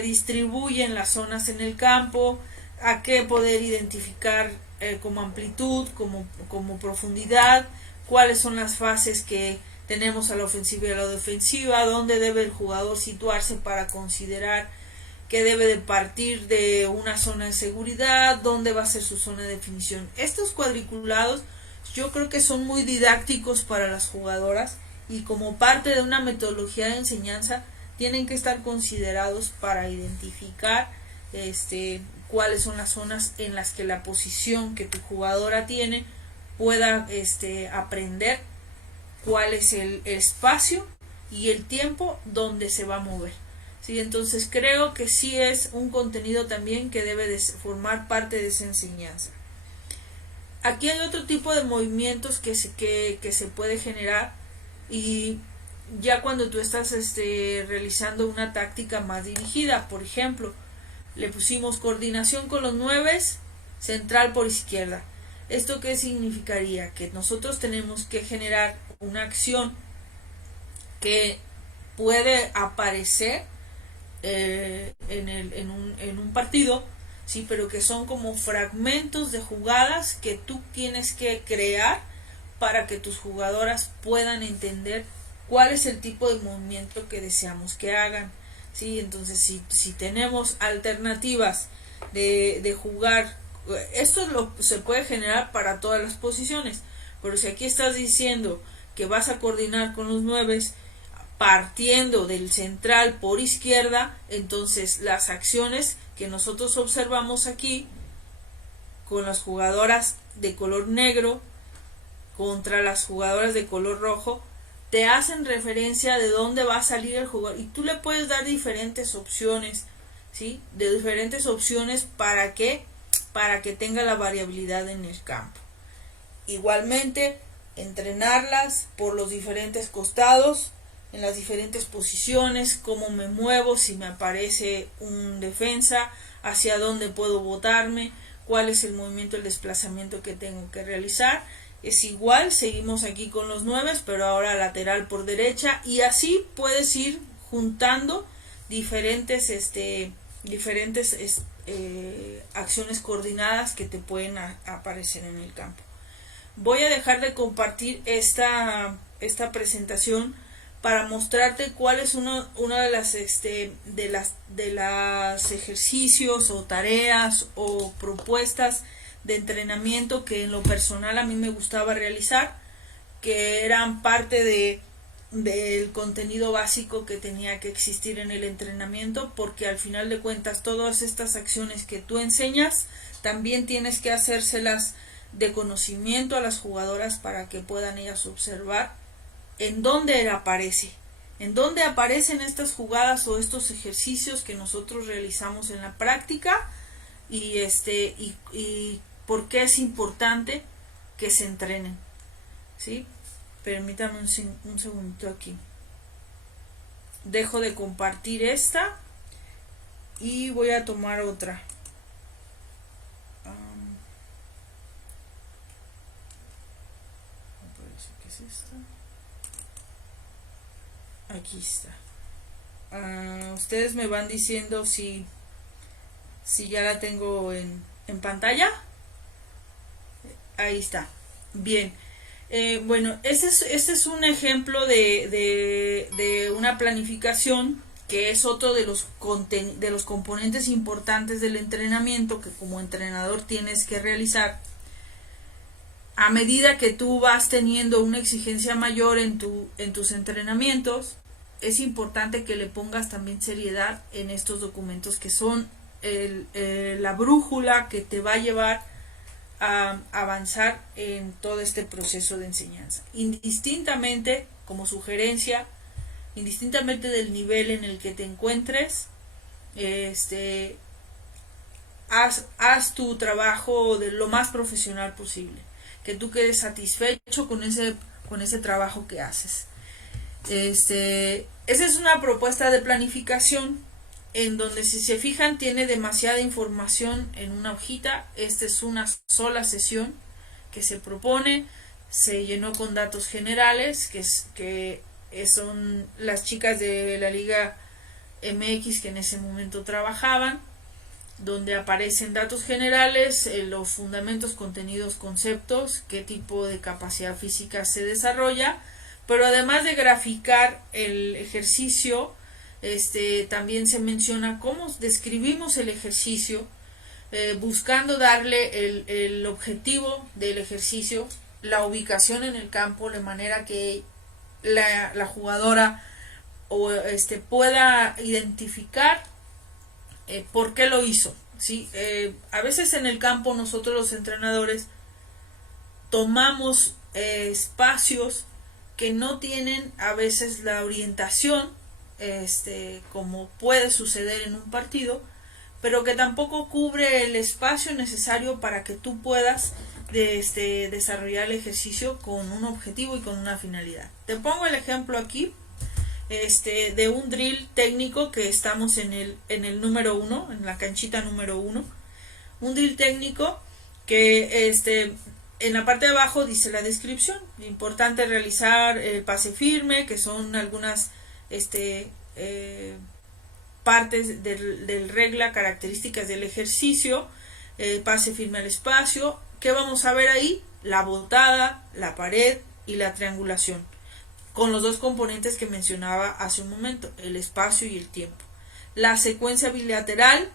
distribuyen las zonas en el campo, a qué poder identificar como amplitud, como profundidad, cuáles son las fases que tenemos a la ofensiva y a la defensiva, dónde debe el jugador situarse para considerar que debe de partir de una zona de seguridad, dónde va a ser su zona de definición. Estos cuadriculados yo creo que son muy didácticos para las jugadoras y como parte de una metodología de enseñanza tienen que estar considerados para identificar cuáles son las zonas en las que la posición que tu jugadora tiene pueda aprender cuál es el espacio y el tiempo donde se va a mover. ¿Sí? Entonces creo que sí es un contenido también que debe de formar parte de esa enseñanza. Aquí hay otro tipo de movimientos que se puede generar y ya cuando tú estás realizando una táctica más dirigida. Por ejemplo, le pusimos coordinación con los 9, central por izquierda. ¿Esto qué significaría? Que nosotros tenemos que generar una acción que puede aparecer en un partido, sí, pero que son como fragmentos de jugadas que tú tienes que crear para que tus jugadoras puedan entender cuál es el tipo de movimiento que deseamos que hagan, ¿sí? Entonces si tenemos alternativas de jugar, esto se puede generar para todas las posiciones, pero si aquí estás diciendo que vas a coordinar con los 9 partiendo del central por izquierda, entonces las acciones que nosotros observamos aquí con las jugadoras de color negro contra las jugadoras de color rojo te hacen referencia de dónde va a salir el jugador y tú le puedes dar diferentes opciones, ¿sí? De diferentes opciones para que tenga la variabilidad en el campo. Igualmente entrenarlas por los diferentes costados, en las diferentes posiciones, cómo me muevo, si me aparece un defensa, hacia dónde puedo botarme, cuál es el movimiento, el desplazamiento que tengo que realizar. Es igual, seguimos aquí con los 9, pero ahora lateral por derecha, y así puedes ir juntando diferentes acciones coordinadas que te pueden aparecer en el campo. Voy a dejar de compartir esta presentación para mostrarte cuál es una de las ejercicios o tareas o propuestas de entrenamiento que en lo personal a mí me gustaba realizar, que eran parte del contenido básico que tenía que existir en el entrenamiento, porque al final de cuentas todas estas acciones que tú enseñas también tienes que hacérselas de conocimiento a las jugadoras para que puedan ellas observar en dónde aparecen estas jugadas o estos ejercicios que nosotros realizamos en la práctica y por qué es importante que se entrenen, ¿sí? Permítanme un segundito aquí. Dejo de compartir esta y voy a tomar otra. Me parece que es esta. Aquí está. Ustedes me van diciendo si ya la tengo en pantalla. Ahí está. Bien. Bueno, este es un ejemplo de una planificación que es otro de los componentes importantes del entrenamiento que como entrenador tienes que realizar. A medida que tú vas teniendo una exigencia mayor en tus entrenamientos, es importante que le pongas también seriedad en estos documentos que son la brújula que te va a llevar a avanzar en todo este proceso de enseñanza. Indistintamente, como sugerencia, indistintamente del nivel en el que te encuentres, haz tu trabajo de lo más profesional posible, que tú quedes satisfecho con ese trabajo que haces. Esa es una propuesta de planificación en donde, si se fijan, tiene demasiada información en una hojita. Esta es una sola sesión que se propone, se llenó con datos generales que son las chicas de la Liga MX que en ese momento trabajaban, donde aparecen datos generales, los fundamentos, contenidos, conceptos, qué tipo de capacidad física se desarrolla, pero además de graficar el ejercicio, también se menciona cómo describimos el ejercicio, buscando darle el objetivo del ejercicio, la ubicación en el campo, de manera que la jugadora pueda identificar por qué lo hizo, ¿sí? A veces en el campo nosotros los entrenadores tomamos espacios que no tienen a veces la orientación, como puede suceder en un partido, pero que tampoco cubre el espacio necesario para que tú puedas desarrollar el ejercicio con un objetivo y con una finalidad. Te pongo el ejemplo aquí de un drill técnico que estamos en el número 1, en la canchita número 1. Un drill técnico que en la parte de abajo dice la descripción: importante realizar el pase firme, que son algunas partes del regla, características del ejercicio, pase firme al espacio. ¿Qué vamos a ver ahí? La botada, la pared y la triangulación, con los dos componentes que mencionaba hace un momento, el espacio y el tiempo. La secuencia bilateral,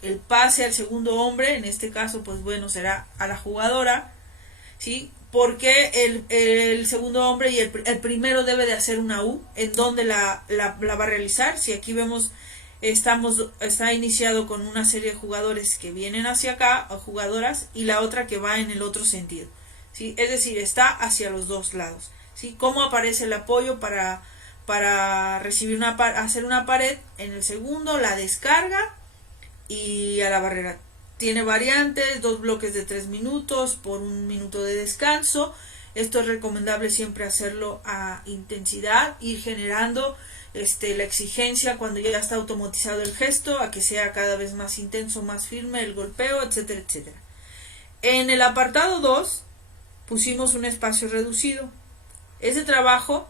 el pase al segundo hombre, en este caso pues bueno será a la jugadora, ¿sí? Porque el segundo hombre y el primero debe de hacer una U, en donde la va a realizar. Si aquí vemos, está iniciado con una serie de jugadores que vienen hacia acá, o jugadoras, y la otra que va en el otro sentido, ¿sí? Es decir, está hacia los dos lados, ¿sí? ¿Cómo aparece el apoyo para recibir hacer una pared? En el segundo, la descarga y a la barrera. Tiene variantes, 2 bloques de 3 minutos por 1 minuto de descanso. Esto es recomendable siempre hacerlo a intensidad, ir generando la exigencia cuando ya está automatizado el gesto, a que sea cada vez más intenso, más firme el golpeo, etcétera, etcétera. En el apartado 2 pusimos un espacio reducido. Ese trabajo,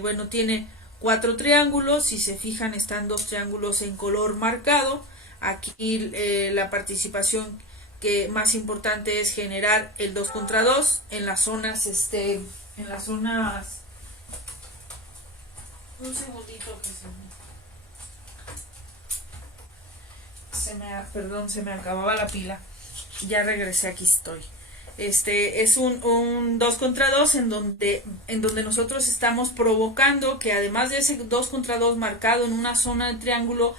bueno, tiene 4 triángulos. Si se fijan, están 2 triángulos en color marcado. Aquí la participación que más importante es generar el 2 contra 2 en las zonas, un segundito que se me acababa la pila. Ya regresé, aquí estoy. Es un 2 contra 2 en donde nosotros estamos provocando que, además de ese 2 contra 2 marcado en una zona de triángulo,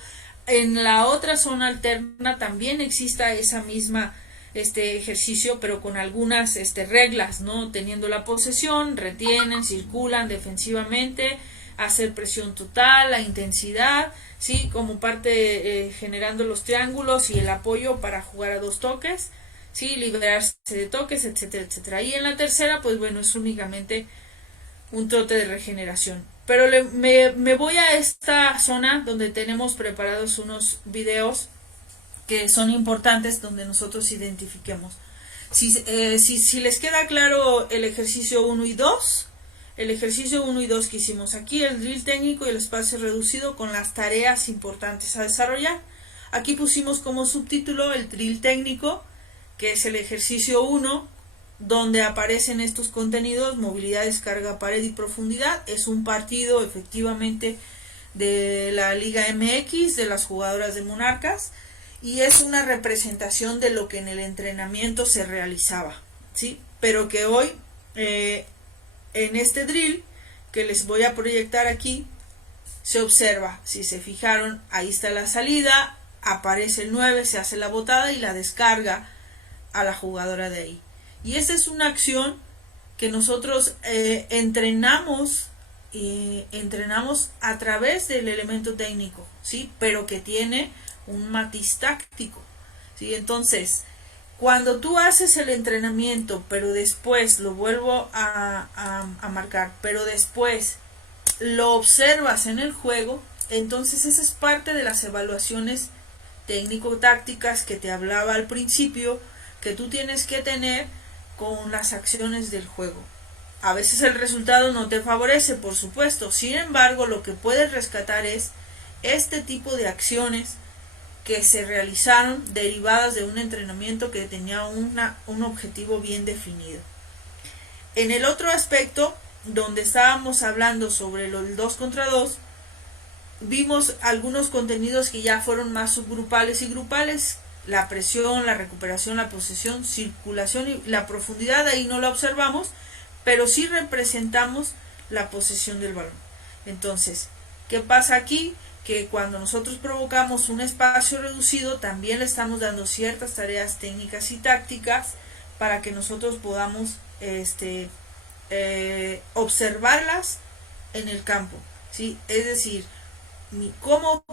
en la otra zona alterna también exista esa misma ejercicio, pero con algunas reglas, ¿no? Teniendo la posesión, retienen, circulan defensivamente, hacer presión total, la intensidad, ¿sí? Como parte generando los triángulos y el apoyo para jugar a 2 toques, ¿sí? Liberarse de toques, etcétera, etcétera. Y en la tercera, pues bueno, es únicamente un trote de regeneración. Pero me voy a esta zona donde tenemos preparados unos videos que son importantes, donde nosotros identifiquemos. Si les queda claro el ejercicio 1 y 2, el ejercicio 1 y 2 que hicimos aquí, el drill técnico y el espacio reducido con las tareas importantes a desarrollar. Aquí pusimos como subtítulo el drill técnico, que es el ejercicio 1, donde aparecen estos contenidos: movilidad, descarga, pared y profundidad. Es un partido efectivamente de la Liga MX, de las jugadoras de Monarcas, y es una representación de lo que en el entrenamiento se realizaba, ¿sí? Pero que hoy en este drill que les voy a proyectar aquí, se observa, si se fijaron, ahí está la salida, aparece el 9, se hace la botada y la descarga a la jugadora de ahí. Y esta es una acción que nosotros entrenamos a través del elemento técnico, ¿sí? Pero que tiene un matiz táctico, ¿sí? Entonces, cuando tú haces el entrenamiento, pero después lo vuelvo a marcar, pero después lo observas en el juego, entonces esa es parte de las evaluaciones técnico-tácticas que te hablaba al principio, que tú tienes que tener con las acciones del juego. A veces el resultado no te favorece, por supuesto. Sin embargo, lo que puedes rescatar es este tipo de acciones que se realizaron derivadas de un entrenamiento que tenía un objetivo bien definido. En el otro aspecto, donde estábamos hablando sobre el 2 contra 2, vimos algunos contenidos que ya fueron más subgrupales y grupales. La presión, la recuperación, la posesión, circulación y la profundidad, ahí no la observamos, pero sí representamos la posesión del balón. Entonces, ¿qué pasa aquí? Que cuando nosotros provocamos un espacio reducido, también le estamos dando ciertas tareas técnicas y tácticas para que nosotros podamos observarlas en el campo, ¿sí? Es decir,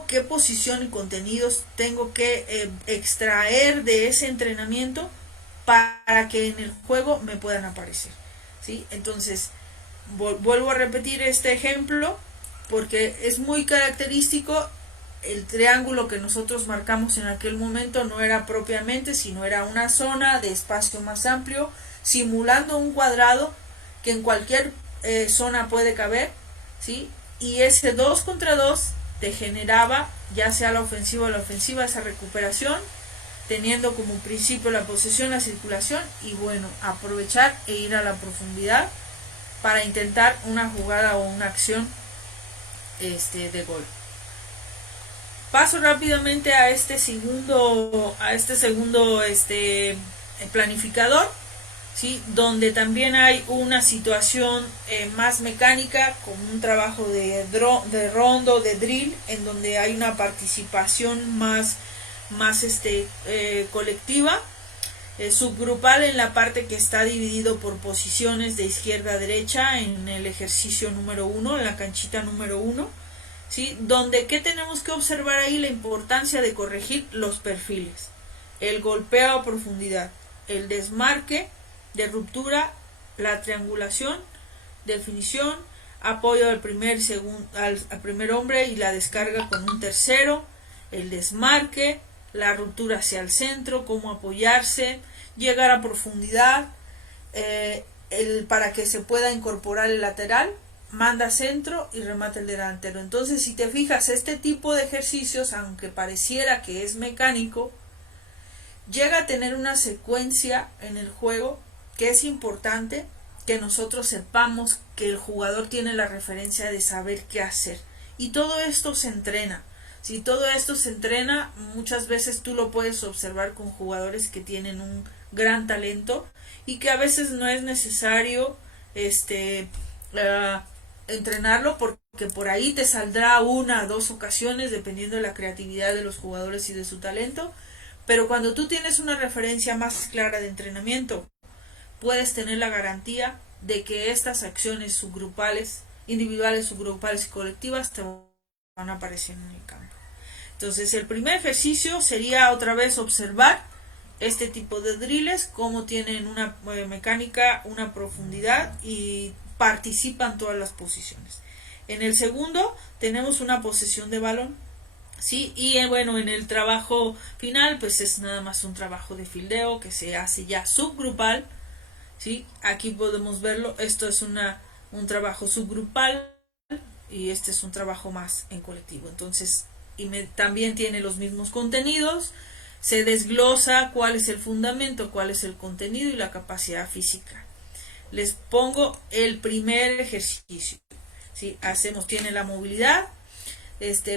qué posición y contenidos tengo que extraer de ese entrenamiento para que en el juego me puedan aparecer, ¿sí? Entonces, vuelvo a repetir este ejemplo porque es muy característico. El triángulo que nosotros marcamos en aquel momento no era propiamente, sino era una zona de espacio más amplio, simulando un cuadrado que en cualquier zona puede caber, ¿sí? Y ese 2 contra 2 te generaba, ya sea la ofensiva o la ofensiva, esa recuperación, teniendo como principio la posesión, la circulación y bueno, aprovechar e ir a la profundidad para intentar una jugada o una acción de gol. Paso rápidamente a este segundo planificador, ¿sí? Donde también hay una situación más mecánica, con un trabajo de rondo, de drill, en donde hay una participación más colectiva, subgrupal en la parte que está dividido por posiciones de izquierda a derecha en el ejercicio número 1, en la canchita número 1, ¿sí? Donde ¿qué tenemos que observar ahí? La importancia de corregir los perfiles, el golpeo a profundidad, el desmarque de ruptura, la triangulación, definición, apoyo al primer hombre y la descarga con un tercero, el desmarque, la ruptura hacia el centro, cómo apoyarse, llegar a profundidad, para que se pueda incorporar el lateral, manda centro y remata el delantero. Entonces, si te fijas, este tipo de ejercicios, aunque pareciera que es mecánico, llega a tener una secuencia en el juego que es importante que nosotros sepamos que el jugador tiene la referencia de saber qué hacer. Y todo esto se entrena. Si todo esto se entrena, muchas veces tú lo puedes observar con jugadores que tienen un gran talento y que a veces no es necesario entrenarlo, porque por ahí te saldrá 1 o 2 ocasiones dependiendo de la creatividad de los jugadores y de su talento. Pero cuando tú tienes una referencia más clara de entrenamiento, puedes tener la garantía de que estas acciones subgrupales, individuales, subgrupales y colectivas te van a aparecer en el campo. Entonces, el primer ejercicio sería otra vez observar este tipo de drills, cómo tienen una mecánica, una profundidad y participan todas las posiciones. En el segundo tenemos una posesión de balón, ¿sí? Y bueno, en el trabajo final pues es nada más un trabajo de fildeo que se hace ya subgrupal, ¿sí? Aquí podemos verlo, esto es un trabajo subgrupal y este es un trabajo más en colectivo. Entonces, también tiene los mismos contenidos, se desglosa cuál es el fundamento, cuál es el contenido y la capacidad física. Les pongo el primer ejercicio, ¿sí? Tiene la movilidad,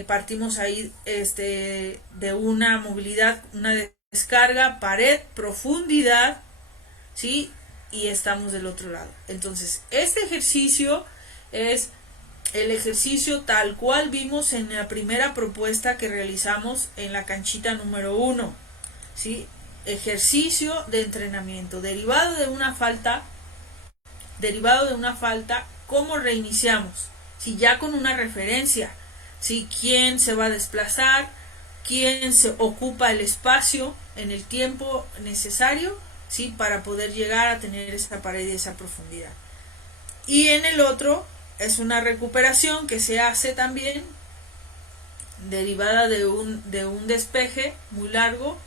partimos ahí de una movilidad, una descarga, pared, profundidad, ¿sí? Y estamos del otro lado. Entonces, este ejercicio es el ejercicio tal cual vimos en la primera propuesta que realizamos en la canchita número 1, ¿sí? Ejercicio de entrenamiento derivado de una falta, ¿cómo reiniciamos? Si ya con una referencia, ¿sí? ¿Quién se va a desplazar? ¿Quién se ocupa el espacio en el tiempo necesario, ¿sí? Para poder llegar a tener esa pared y esa profundidad. Y en el otro es una recuperación que se hace también derivada de un despeje muy largo,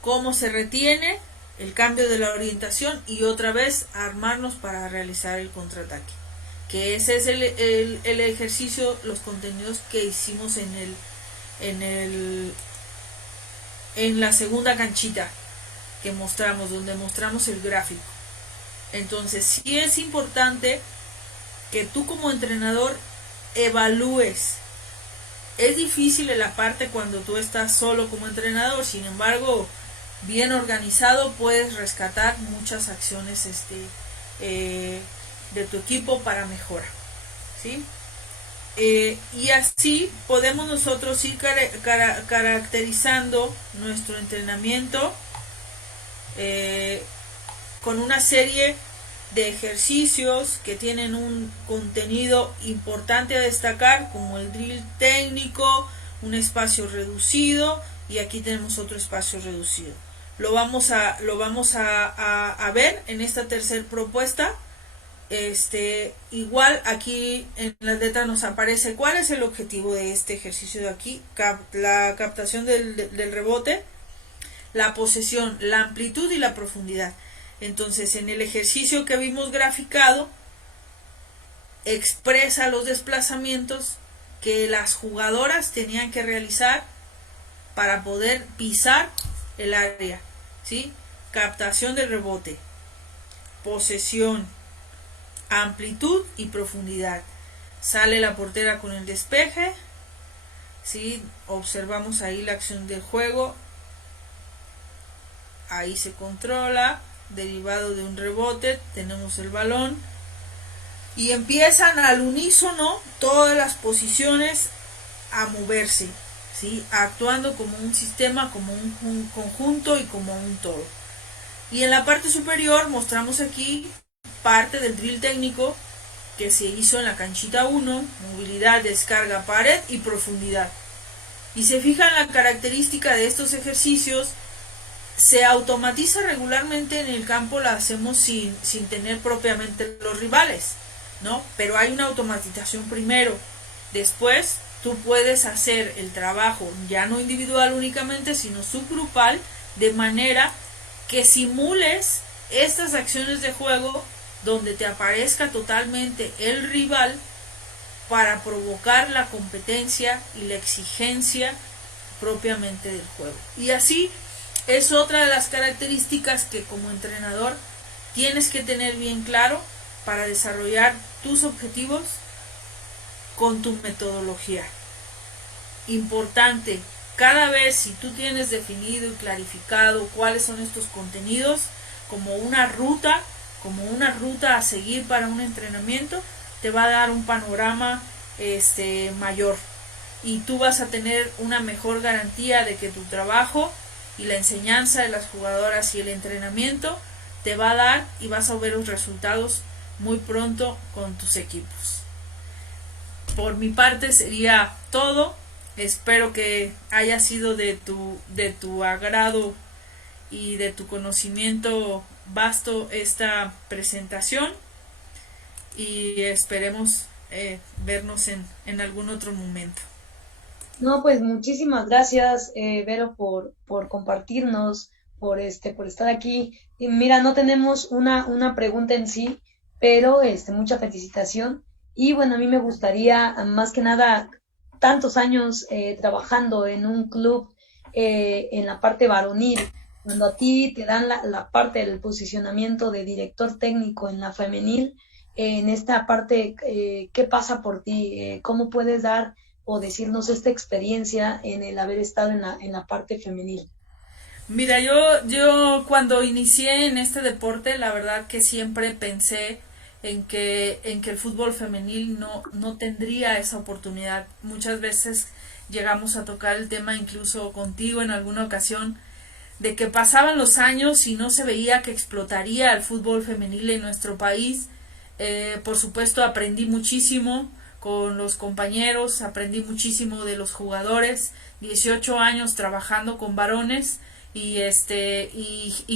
cómo se retiene el cambio de la orientación y otra vez armarnos para realizar el contraataque, que ese es el ejercicio, los contenidos que hicimos en la segunda canchita que mostramos, donde mostramos el gráfico. Entonces sí es importante que tú como entrenador evalúes. Es difícil en la parte cuando tú estás solo como entrenador, sin embargo, bien organizado puedes rescatar muchas acciones de tu equipo para mejora, ¿sí? Y así podemos nosotros ir caracterizando nuestro entrenamiento con una serie de ejercicios que tienen un contenido importante a destacar, como el drill técnico, un espacio reducido, y aquí tenemos otro espacio reducido. Lo vamos a ver en esta tercera propuesta. Igual aquí en la letra nos aparece cuál es el objetivo de este ejercicio de aquí: la captación del rebote, la posesión, la amplitud y la profundidad. Entonces, en el ejercicio que vimos graficado, expresa los desplazamientos que las jugadoras tenían que realizar para poder pisar el área, ¿sí? Captación del rebote, posesión, amplitud y profundidad. Sale la portera con el despeje, ¿sí? Observamos ahí la acción del juego. Ahí se controla, derivado de un rebote, tenemos el balón y empiezan al unísono todas las posiciones a moverse, ¿sí? Actuando como un sistema, como un conjunto y como un todo. Y en la parte superior mostramos aquí parte del drill técnico que se hizo en la canchita 1, movilidad, descarga, pared y profundidad. Y se fijan la característica de estos ejercicios. Se automatiza regularmente en el campo, la hacemos sin tener propiamente los rivales, ¿no? Pero hay una automatización primero. Después tú puedes hacer el trabajo ya no individual únicamente, sino subgrupal, de manera que simules estas acciones de juego donde te aparezca totalmente el rival para provocar la competencia y la exigencia propiamente del juego. Y así es otra de las características que como entrenador tienes que tener bien claro para desarrollar tus objetivos con tu metodología. Importante, cada vez si tú tienes definido y clarificado cuáles son estos contenidos como una ruta a seguir para un entrenamiento, te va a dar un panorama mayor y tú vas a tener una mejor garantía de que tu trabajo y la enseñanza de las jugadoras y el entrenamiento te va a dar y vas a ver los resultados muy pronto con tus equipos. Por mi parte sería todo. Espero que haya sido de tu agrado y de tu conocimiento vasto esta presentación y esperemos vernos en algún otro momento. No, pues muchísimas gracias, Vero, por compartirnos, por estar aquí. Y mira, no tenemos una pregunta en sí, pero mucha felicitación. Y bueno, a mí me gustaría, más que nada, tantos años trabajando en un club en la parte varonil, cuando a ti te dan la parte del posicionamiento de director técnico en la femenil, en esta parte, ¿qué pasa por ti? ¿Cómo puedes dar o decirnos esta experiencia en el haber estado en la parte femenil? Mira, yo cuando inicié en este deporte, la verdad que siempre pensé en que el fútbol femenil no tendría esa oportunidad. Muchas veces llegamos a tocar el tema incluso contigo en alguna ocasión, de que pasaban los años y no se veía que explotaría el fútbol femenil en nuestro país. Por supuesto aprendí muchísimo con los compañeros, aprendí muchísimo de los jugadores, 18 años trabajando con varones y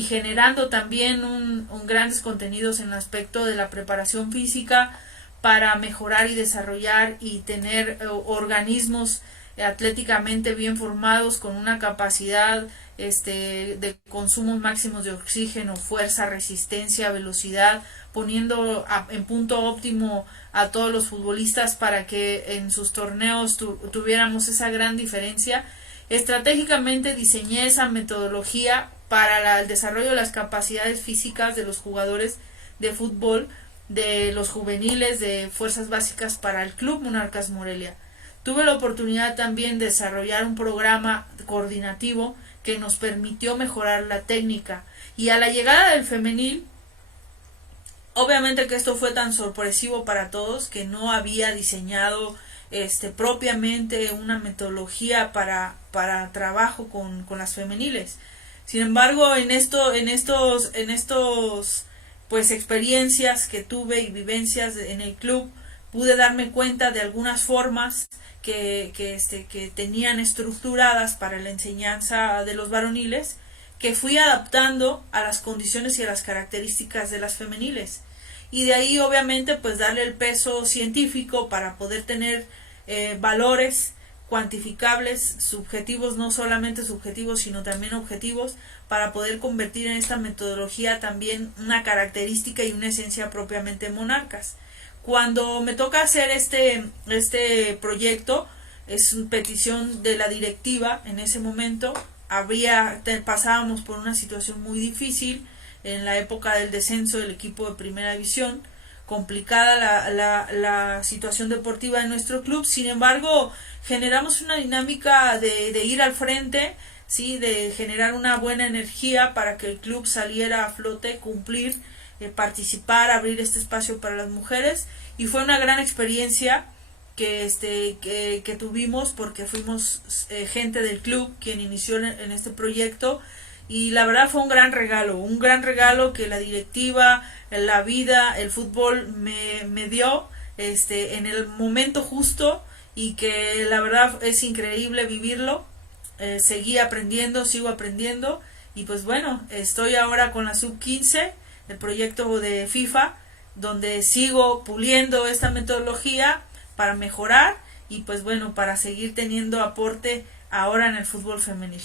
generando también un grandes contenidos en el aspecto de la preparación física para mejorar y desarrollar y tener organismos atléticamente bien formados con una capacidad de consumos máximos de oxígeno, fuerza, resistencia, velocidad, poniendo en punto óptimo a todos los futbolistas para que en sus torneos tuviéramos esa gran diferencia. Estratégicamente diseñé esa metodología para el desarrollo de las capacidades físicas de los jugadores de fútbol, de los juveniles de fuerzas básicas para el Club Monarcas Morelia. Tuve la oportunidad también de desarrollar un programa coordinativo que nos permitió mejorar la técnica, y a la llegada del femenil, obviamente que esto fue tan sorpresivo para todos que no había diseñado propiamente una metodología para trabajo con las femeniles. Sin embargo, en estos pues experiencias que tuve y vivencias en el club, pude darme cuenta de algunas formas que tenían estructuradas para la enseñanza de los varoniles, que fui adaptando a las condiciones y a las características de las femeniles, y de ahí obviamente pues darle el peso científico para poder tener valores cuantificables, subjetivos, no solamente subjetivos sino también objetivos, para poder convertir en esta metodología también una característica y una esencia propiamente Monarcas. Cuando me toca hacer este proyecto, es petición de la directiva. En ese momento pasábamos por una situación muy difícil en la época del descenso del equipo de primera división, complicada la situación deportiva de nuestro club. Sin embargo, generamos una dinámica de ir al frente, ¿sí? De generar una buena energía para que el club saliera a flote, cumplir, participar, abrir este espacio para las mujeres, y fue una gran experiencia que tuvimos, porque fuimos gente del club quien inició en este proyecto, y la verdad fue un gran regalo que la directiva, la vida, el fútbol me dio en el momento justo, y que la verdad es increíble vivirlo. Sigo aprendiendo, y pues bueno, estoy ahora con la sub-15, el proyecto de FIFA, donde sigo puliendo esta metodología para mejorar y pues bueno, para seguir teniendo aporte ahora en el fútbol femenil.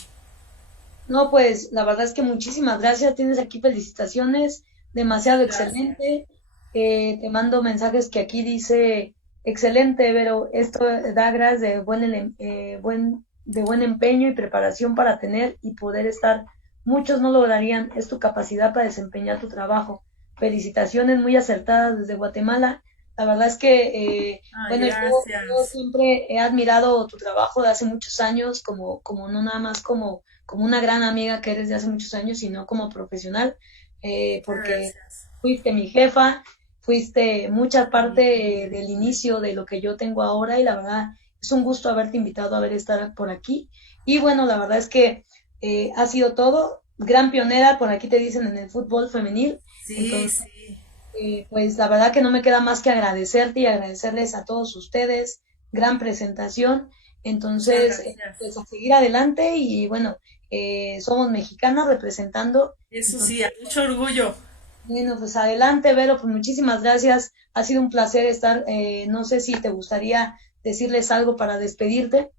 No, pues la verdad es que muchísimas gracias. Tienes aquí felicitaciones, demasiado Gracias. excelente. Te mando mensajes que aquí dice, excelente, pero esto da gracias de buen empeño y preparación para tener y poder estar. Muchos no lograrían, es tu capacidad para desempeñar tu trabajo. Felicitaciones muy acertadas desde Guatemala. La verdad es que, Ay, bueno, yo gracias. siempre he admirado tu trabajo de hace muchos años, como no nada más como una gran amiga que eres de hace muchos años, sino como profesional, porque Gracias. fuiste mi jefa, fuiste mucha parte Sí, del inicio de lo que yo tengo ahora, y la verdad es un gusto haberte invitado a ver estar por aquí. Y bueno, la verdad es que ha sido todo. Gran pionera, por aquí te dicen en el fútbol femenil. sí, Entonces, sí. pues la verdad que no me queda más que agradecerte y agradecerles a todos ustedes. Gran presentación. Muchas Entonces, gracias. pues a seguir adelante, y bueno, somos mexicanas representando. Eso Entonces, sí, a mucho orgullo. bueno, pues adelante, Vero, pues muchísimas gracias. Ha sido un placer estar. No sé si te gustaría decirles algo para despedirte.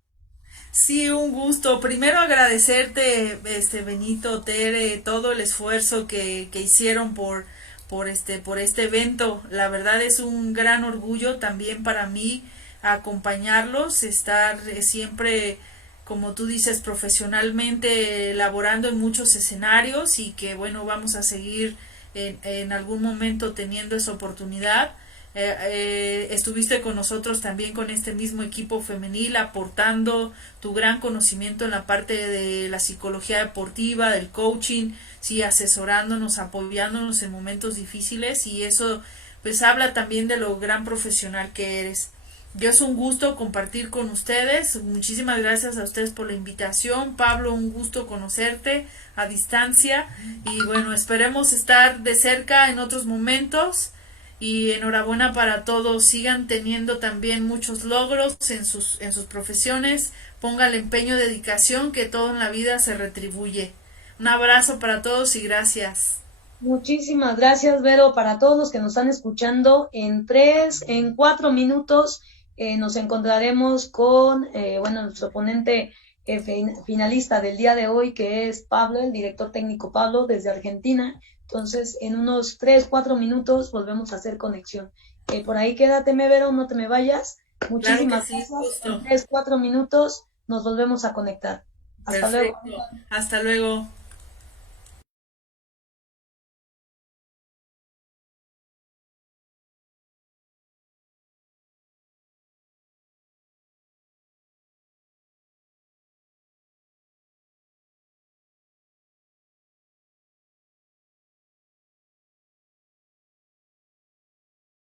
Sí, un gusto. Primero agradecerte, Benito, Tere, todo el esfuerzo que hicieron por este evento. La verdad es un gran orgullo también para mí acompañarlos, estar siempre, como tú dices, profesionalmente elaborando en muchos escenarios, y que bueno, vamos a seguir en algún momento teniendo esa oportunidad. Estuviste con nosotros también con este mismo equipo femenil, aportando tu gran conocimiento en la parte de la psicología deportiva, del coaching, sí, asesorándonos, apoyándonos en momentos difíciles, y eso pues habla también de lo gran profesional que eres. Yo es un gusto compartir con ustedes. Muchísimas gracias a ustedes por la invitación. Pablo, un gusto conocerte a distancia. Y bueno, esperemos estar de cerca en otros momentos. Y enhorabuena para todos. Sigan teniendo también muchos logros en sus profesiones. Pongan empeño, dedicación, que todo en la vida se retribuye. Un abrazo para todos y gracias. Muchísimas gracias, Vero, para todos los que nos están escuchando. En 4 minutos nos encontraremos con, nuestro ponente finalista del día de hoy, que es Pablo, el director técnico Pablo, desde Argentina. Entonces, en unos 3, 4 minutos volvemos a hacer conexión. Por ahí quédate, Vero, no te me vayas. Muchísimas Claro que sí, gracias. justo. En 3, 4 minutos nos volvemos a conectar. Hasta Perfecto. luego. Hasta luego.